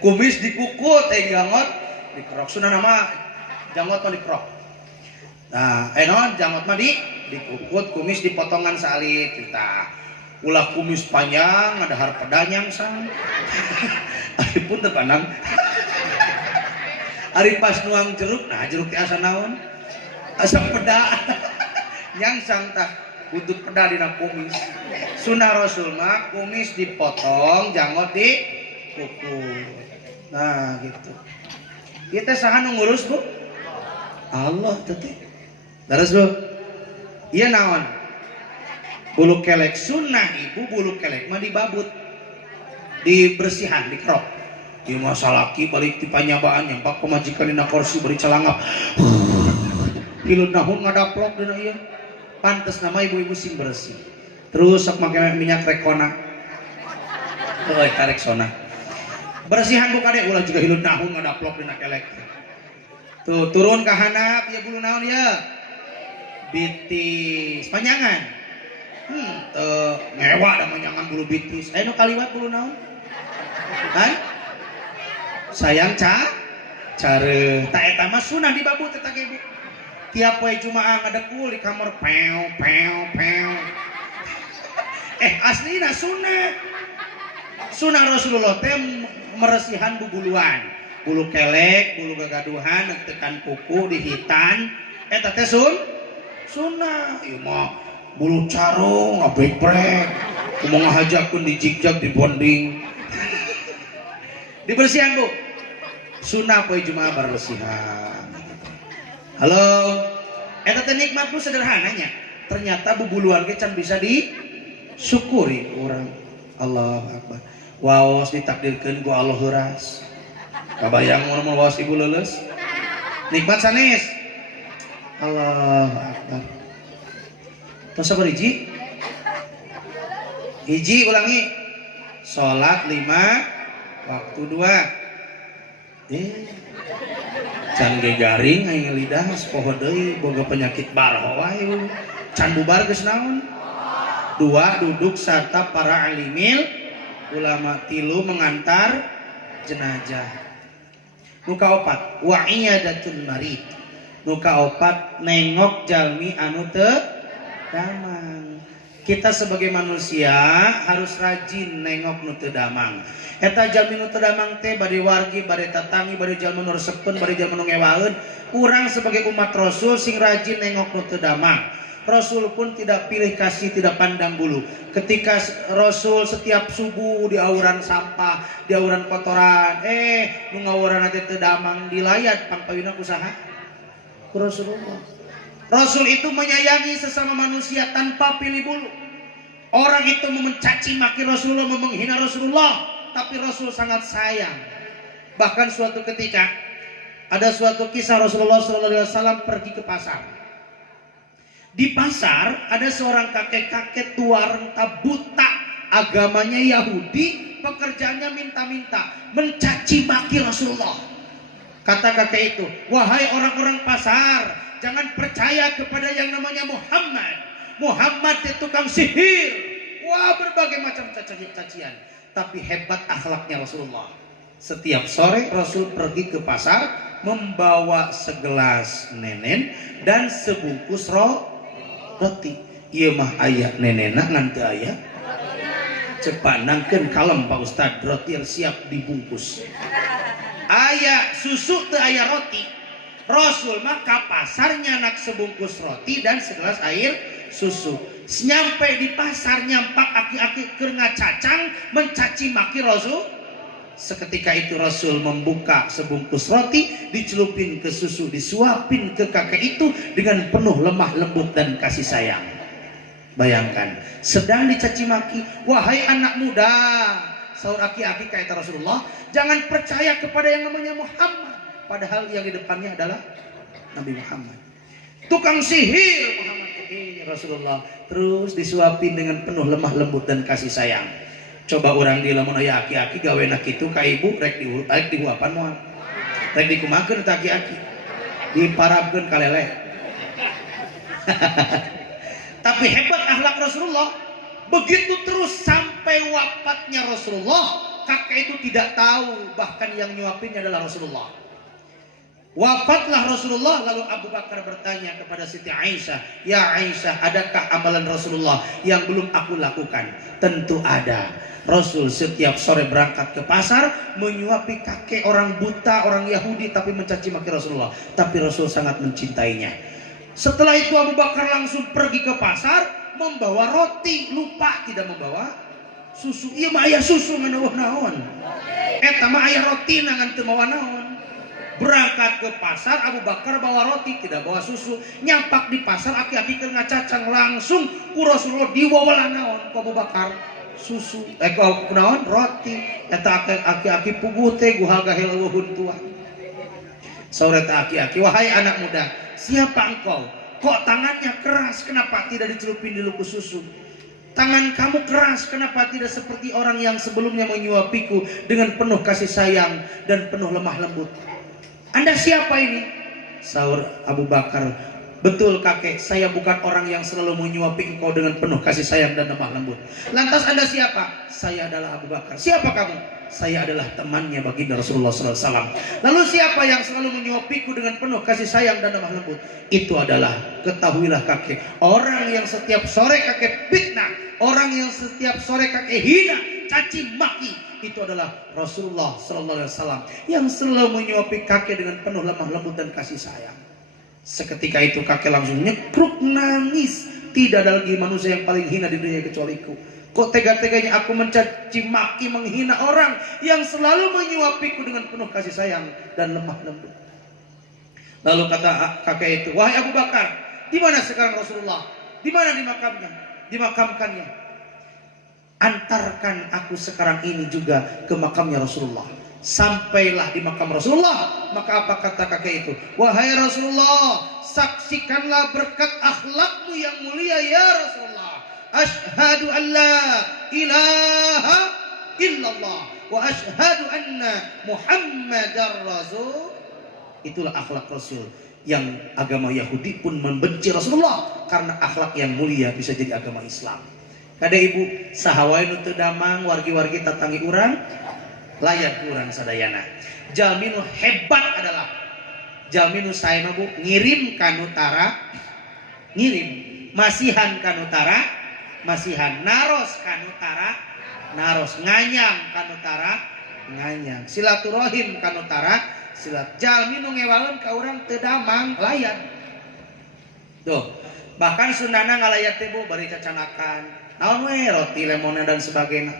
Kumis dikukut jangot dikerok, sunah nama janggot mah dikerok. Nah, non janggot mah dikukut, kumis dipotongan salit kita. Ulah kumis panjang, ada har peda nyangsang. Ari pun teu pandang. Ari pas nuang jeruk, nah jeruk teh asa naon? Asa peda. Nyangsang tah buntut peda dina kumis. Sunah Rasul mah kumis dipotong, janggot dikukut. Nah, gitu. Kita saha nu ngurus Bu? Allah teh. Daras Bu. Ieu naon? Bulu kelek sunnah ibu bulu kelek mah dibabut. Dibersihan, dikerok. Ieu mah salaki balik ti panyabaan yang pak pamajikan dina kursi beri celangap. Hilut nahun ngadaplok dina ieu. Pantes nama ibu-ibu sing bersih. Terus sok make minyak rekona. Euy tarik sona. Bersihan buka deh ulah juga hilut nahun ngadaplok dina kelek. Tuh turun ke handap ya bulu naon ya. Bitis panjangan. Tuh ngewa da manyangan bulu bitis. Aya nu kaliwat bulu naon? Hah? Sayang care. Ta eta mah sunah dibabut eta ge Bu. Tiap poe Jumaah ngadekul di kamar pew. Aslina sunah. Sunah Rasulullah teh meresihan bubuluan, bulu kelek, bulu gagaduhan, tekan kuku dihitan, eta teh sunnah. Ieu mah bulu carung ngabrek-brek, kumaha ngahajakeun di jigjag di bonding. Dibersihan Bu. Sunnah poe Jumaah berbersihan. Halo. Eta teh nikmat Bu sederhananya. Ternyata bubuluan ge can bisa disyukuri urang. Allahu Akbar. Waos ditakdirkan ku Allah heuras. Kabayang mun waos ibu leuleus. Nikmat sanes. Allahu Akbar. Tos sabar hiji? Hiji ulangi. Salat 5 waktu 2. Can ge garing aing lidah poho deui boga penyakit barho wae. Can bubar geus naon? 2 duduk serta para alimil ulama. 3 mengantar jenazah. Nuka 4 wa iyadatul marid. Nuka 4 nengok jalmi anu teu damang. Kita sebagai manusia harus rajin nengok nu teu damang. Eta jalmi nu teu damang teh bade wargi, bade tatangi, bade jalmi nu resepen, bade jalmi nu ngewaeun. Urang sebagai umat Rasul sing rajin nengok nu teu damang. Rasul pun tidak pilih kasih, tidak pandang bulu. Ketika Rasul setiap subuh di auran sampah, di auran kotoran, nu ngawuran teh teu damang dilayat pangpawina kusaha? Ku Rasulullah. Rasul itu menyayangi sesama manusia tanpa pilih bulu. Orang itu mencaci maki Rasulullah, menghina Rasulullah, tapi Rasul sangat sayang. Bahkan suatu ketika ada suatu kisah Rasulullah SAW pergi ke pasar. Di pasar ada seorang kakek-kakek tua renta buta, agamanya Yahudi, pekerjaannya minta-minta, mencaci maki Rasulullah. Kata kakek itu, wahai orang-orang pasar, jangan percaya kepada yang namanya Muhammad. Muhammad itu tukang sihir. Wah, berbagai macam cacian. Tapi hebat akhlaknya Rasulullah. Setiap sore Rasul pergi ke pasar membawa segelas nenen dan sebungkus roti. Ieu mah aya nenena ngan teu aya. Cepanangkeun kalem Pak Ustad, roti siap dibungkus. Aya susu teu aya roti. Rasul mah ka pasar nyanak sebungkus roti dan segelas air susu. Nyampe di pasar nyampak aki-aki keur ngacacang mencaci maki Rasul. Seketika itu Rasul membuka sebungkus roti, dicelupin ke susu, disuapin ke kakek itu dengan penuh lemah lembut dan kasih sayang. Bayangkan, sedang dicaci maki, wahai anak muda, sahur aki-aki kata Rasulullah, jangan percaya kepada yang namanya Muhammad. Padahal yang di depannya adalah Nabi Muhammad. Tukang sihir Muhammad Rasulullah. Terus disuapin dengan penuh lemah lembut dan kasih sayang. Coba orang di lamun aya aki-aki gawena kitu ka ibu rek dihuapan moal. Rek dikumakeun teh aki-aki. Diparabkeun ka leleh. Tapi hebat akhlak Rasulullah. Begitu terus sampai wafatnya Rasulullah, kakek itu tidak tahu bahkan yang nyuapinnya adalah Rasulullah. Wafatlah Rasulullah, lalu Abu Bakar bertanya kepada Siti Aisyah, ya Aisyah, adakah amalan Rasulullah yang belum aku lakukan? Tentu ada. Rasul setiap sore berangkat ke pasar menyuapi kakek orang buta, orang Yahudi, tapi mencaci maki Rasulullah. Tapi Rasul sangat mencintainya. Setelah itu Abu Bakar langsung pergi ke pasar membawa roti, lupa tidak membawa susu. Iya mah aya susu ngan naon. Eta mah aya roti ngan teu mawa naon. Berangkat ke pasar, Abu Bakar bawa roti, tidak bawa susu. Nyampak di pasar, aki-aki keur ngacacang, langsung ku Rasulullah diwawalah naon ku Abu Bakar susu. Ku naon roti. Eta aki-aki puguh teh guhal gahil eueuhun tua. Saur eta aki-aki, wahai anak muda, siapa engkau? Kok tangannya keras? Kenapa tidak dicelupin dulu ke susu? Tangan kamu keras, kenapa tidak seperti orang yang sebelumnya menyuapiku dengan penuh kasih sayang dan penuh lemah lembut? Anda siapa ini? Saur Abu Bakar, betul kakek, saya bukan orang yang selalu menyuapi engkau dengan penuh kasih sayang dan lemah lembut. Lantas Anda siapa? Saya adalah Abu Bakar. Siapa kamu? Saya adalah temannya baginda Rasulullah SAW. Lalu siapa yang selalu menyuapiku dengan penuh kasih sayang dan lemah lembut? Itu adalah, ketahuilah kakek, orang yang setiap sore kakek fitnah, orang yang setiap sore kakek hina, caci maki, itu adalah Rasulullah SAW yang selalu menyuapi kakek dengan penuh lemah lembut dan kasih sayang. Seketika itu kakek langsung nyekruk nangis. Tidak ada lagi manusia yang paling hina di dunia kecualiku. Kok tega-teganya aku mencaci maki, menghina orang yang selalu menyuapiku dengan penuh kasih sayang dan lemah lembut. Lalu kata kakek itu, wahai Abu Bakar, di mana sekarang Rasulullah? Di mana dimakamkannya? Antarkan aku sekarang ini juga ke makamnya Rasulullah. Sampailah di makam Rasulullah, maka apa kata kakek itu? Wahai Rasulullah, saksikanlah berkat akhlakmu yang mulia ya Rasulullah. Asyhadu an la ilaha illallah wa asyhadu anna Muhammadar Rasul. Itulah akhlak Rasul. Yang agama Yahudi pun membenci Rasulullah karena akhlak yang mulia bisa jadi agama Islam. Kada ibu sahawai nu teu damang wargi-wargi tatangi urang layak urang sadayana. Jalmi nu hebat adalah jalmi nu sae bu ngirim ka Nutara, ngirim masihan ka Nutara, masihan naros ka Nutara, naros nganyang ka Nutara, nganyang silaturahim ka Nutara, silat jalmi nu ngewaleun ka urang teu damang layat. Tuh, bahkan Sundana ngalayat teh bu bari cacanakan. Naon we roti lemona dan sebagainya.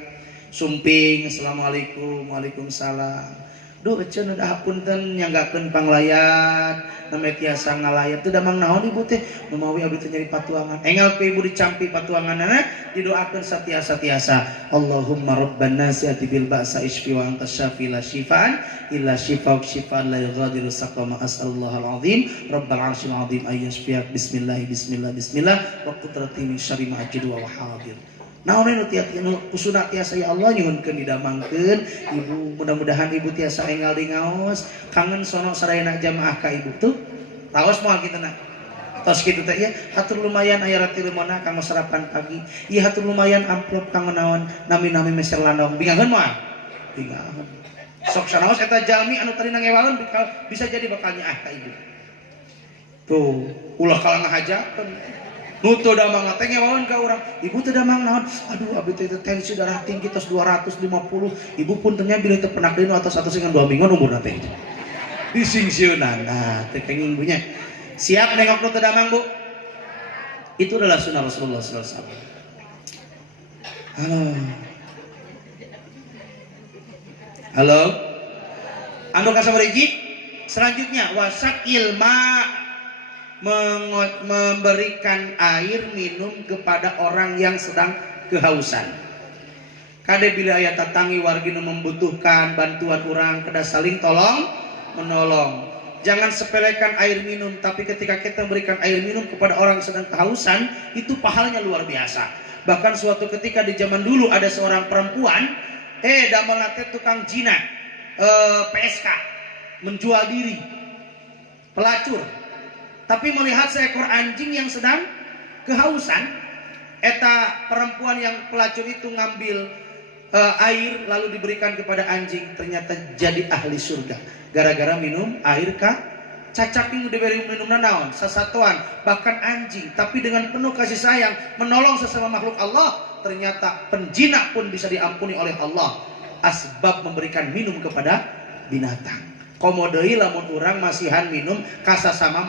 Sumping assalamualaikum waalaikumsalam. Duh eceun udah hapunten nyanggakeun panglayat name tiasa ngalayat teu damang naon ibu teh nu mawi abdi teh nyari patuangan. Engel ke ibu dicampi patuanganna didoakeun satiasa-tiasa. Allahumma rabban nasi ati bil ba'sa isfi wa anta syafi la syifaan illa syifaa'uk syifaan la yughadiru saqama as'alallahal azim rabbal arsyil azim ayyashfiyak bismillah bismillah bismillah wa qudrati min syarri ma ajidu wa hadir. Naon nu kusuna tiasa ya Allah nyuhunkeun didamangkeun ibu, mudah-mudahan ibu tiasa enggal di ngaos kangen sono sadayana jamaah ka ibu tuh taos moal kitu na tos kitu teh ya hatur lumayan aya roti lemona kanggo sarapan pagi ieu hatur lumayan amplop kanggo naon nami-nami meser landong bingaheun moal bingaheun sok sanaos eta jalmi anu tadi ngewaleun bisa jadi bakal nyaah ka ibu tuh ulah kalah ngahajakeun. Nu teu damang teh ngewaleun ka urang. Ibu teu damang naon? Aduh abdi teh tensi darah tinggi tos 250. Ibu pun teh bilih teu penak deui nu atas-atas dengan 2 minggu umurna teh. Disingsieunan teh kenging ibunya. Siap nengok nu teu damang, Bu? Itu adalah sunnah Rasulullah sallallahu alaihi wasallam. Halo. Anu kasabariji? Selanjutnya wasak ilma memberikan air minum kepada orang yang sedang kehausan. Kade bila aya tatangi wargi nu membutuhkan bantuan urang kada saling tolong menolong. Jangan sepelekan air minum, tapi ketika kita memberikan air minum kepada orang sedang kehausan, itu pahalanya luar biasa. Bahkan suatu ketika di zaman dulu ada seorang perempuan, damel teh tukang jina, PSK, menjual diri, pelacur. Tapi melihat seekor anjing yang sedang kehausan, eta perempuan yang pelacur itu ngambil air lalu diberikan kepada anjing, ternyata jadi ahli surga gara-gara minum air ka cacak yang diberi minum naon sasatuan bahkan anjing, tapi dengan penuh kasih sayang menolong sesama makhluk Allah, ternyata penjina pun bisa diampuni oleh Allah asbab memberikan minum kepada binatang. Komodei lamun urang masihan minum kasasama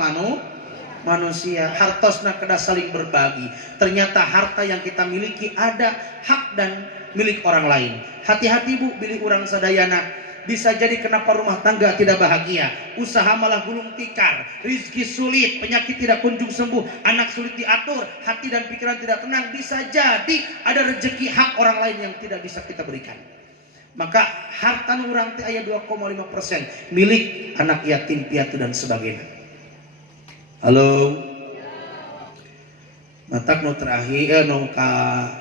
manusia, hartosna kedah saling berbagi. Ternyata harta yang kita miliki ada hak dan milik orang lain. Hati-hati Bu, bilih urang sadayana bisa jadi kenapa rumah tangga tidak bahagia, usaha malah gulung tikar, rizki sulit, penyakit tidak kunjung sembuh, anak sulit diatur, hati dan pikiran tidak tenang. Bisa jadi ada rezeki hak orang lain yang tidak bisa kita berikan. Maka harta urang teh aya 2,5% milik anak yatim piatu dan sebagainya. Halo. Matak nu terakhir nu ka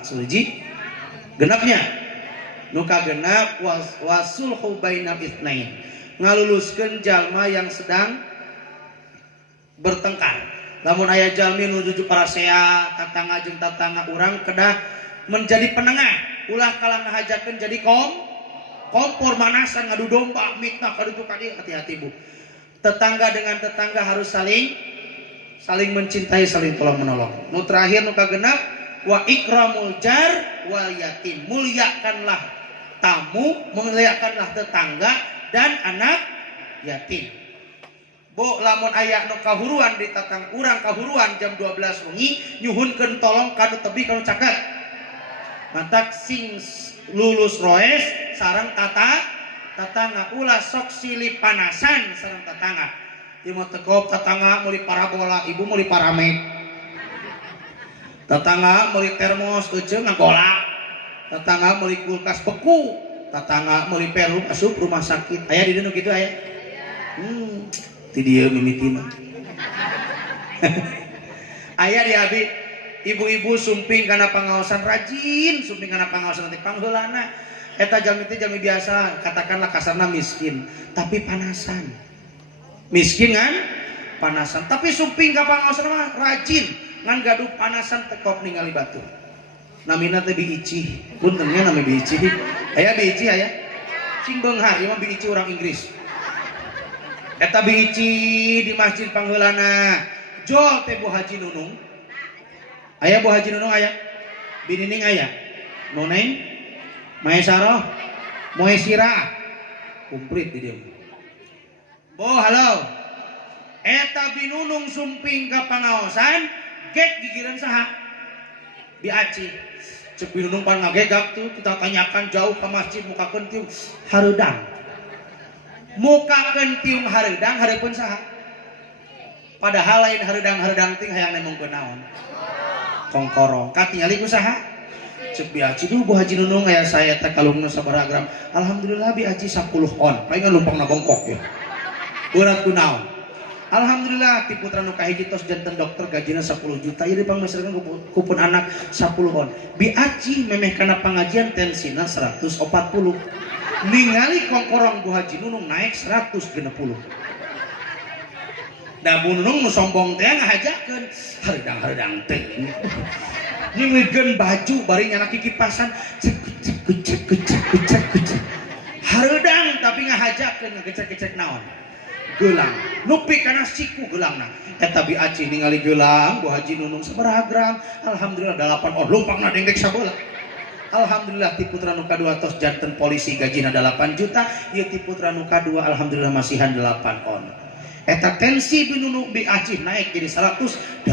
sulji genapnya. Nu ka genap wasulhu bainal itsnain. Ngaluluskeun jalma yang sedang bertengkar. Lamun aya jalmi nu jujuk parasea tatangga jeung tatangga urang kedah menjadi penengah, ulah kalah ngahajakeun jadi kompor manasan ngadu domba mitnah kaditu kadi. Hati-hati Bu, tetangga dengan tetangga harus saling mencintai, saling tolong menolong. Nu terakhir nu kagenap wa ikramul jar wal yatim, muliakanlah tamu, muliakanlah tetangga dan anak yatim. Bu, lamun aya nu kahuruan di tatang urang kahuruan jam 12 wengi nyuhunkeun tolong kanu tebi kanu caket. Matak sing lulus roes sareng tatangga ulah sok silih panasan sareng tatangga. Ieu mah tekop tatangga meuli parabola, ibu meuli paramek. Tatangga meuli termos euceung ngagolak. Tatangga meuli kulkas beku. Tatangga meuli perum asup rumah sakit. Aya di dieu kitu aya? Ti dieu mimiti mah. Aya di abi ibu-ibu sumping karena pengawasan rajin, sumping karena pengawasan nanti pangheulana. Eta jalmi teh jalmi biasa, katakanlah kasarna miskin, tapi panasan. Miskin kan? Panasan, tapi sumping ka pengawasan mah rajin, ngan gaduh panasan tekok ningali batu. Namina teh biici, puntennya nami biici. Aya biici aya. Cing beunghar ieu mah biici orang Inggris. Eta biici di masjid pangheulana. Jol teh Bu Haji Nunung. Aya Bu Haji Nunung aya. Binining aya. Noneng, Maesaroh, Moesira. Kumplit di dieu. Bo halo. Eta binunung sumping ka pangaosan, gek gigireun saha? Biaci. Cek binunung pan ngagegak tuh, kita tanyakan jauh ke masjid mukakeun tiung hareudang. Mukakeun tiung hareudang, hareupeun saha? Padahal lain hareudang-hareudang ting hayang nemongkeun naon? Kongkorong. Katingali ku saha? Cek biaci tuh Bu Haji Nunung aya saya teh kalungna sabaraha gram. Alhamdulillah biaci 10 on. Palingan lumpangna bongkok ya. Berat ku naon? Alhamdulillah ti putra nu kahiji tos janten dokter gajina 10 juta ieu dipangmeserkeun kupun anak 10 on. Biaci memeh kana pangajian tensina 140. Ningali kongkorong Bu Haji Nunung naik 160. Da Bu Nunung nu sombong teh ngahajakeun hareudang-hareudang teh. Nyingeukeun baju bari nyana kikipasan cek hareudang tapi ngahajakeun ngagecek-gecek naon. Gelang nupi kana siku gelangna eta biaci ningali gelang Bu Haji Nunung sabaraha gram. Alhamdulillah 8 on lumpangna dengdek sabeula. Alhamdulillah ti putra nu kadua tos janten polisi gajina 8 juta ieu ti putra nu kadua alhamdulillah masihan 8 on. Eta tensi binunu biaci naik jadi 180.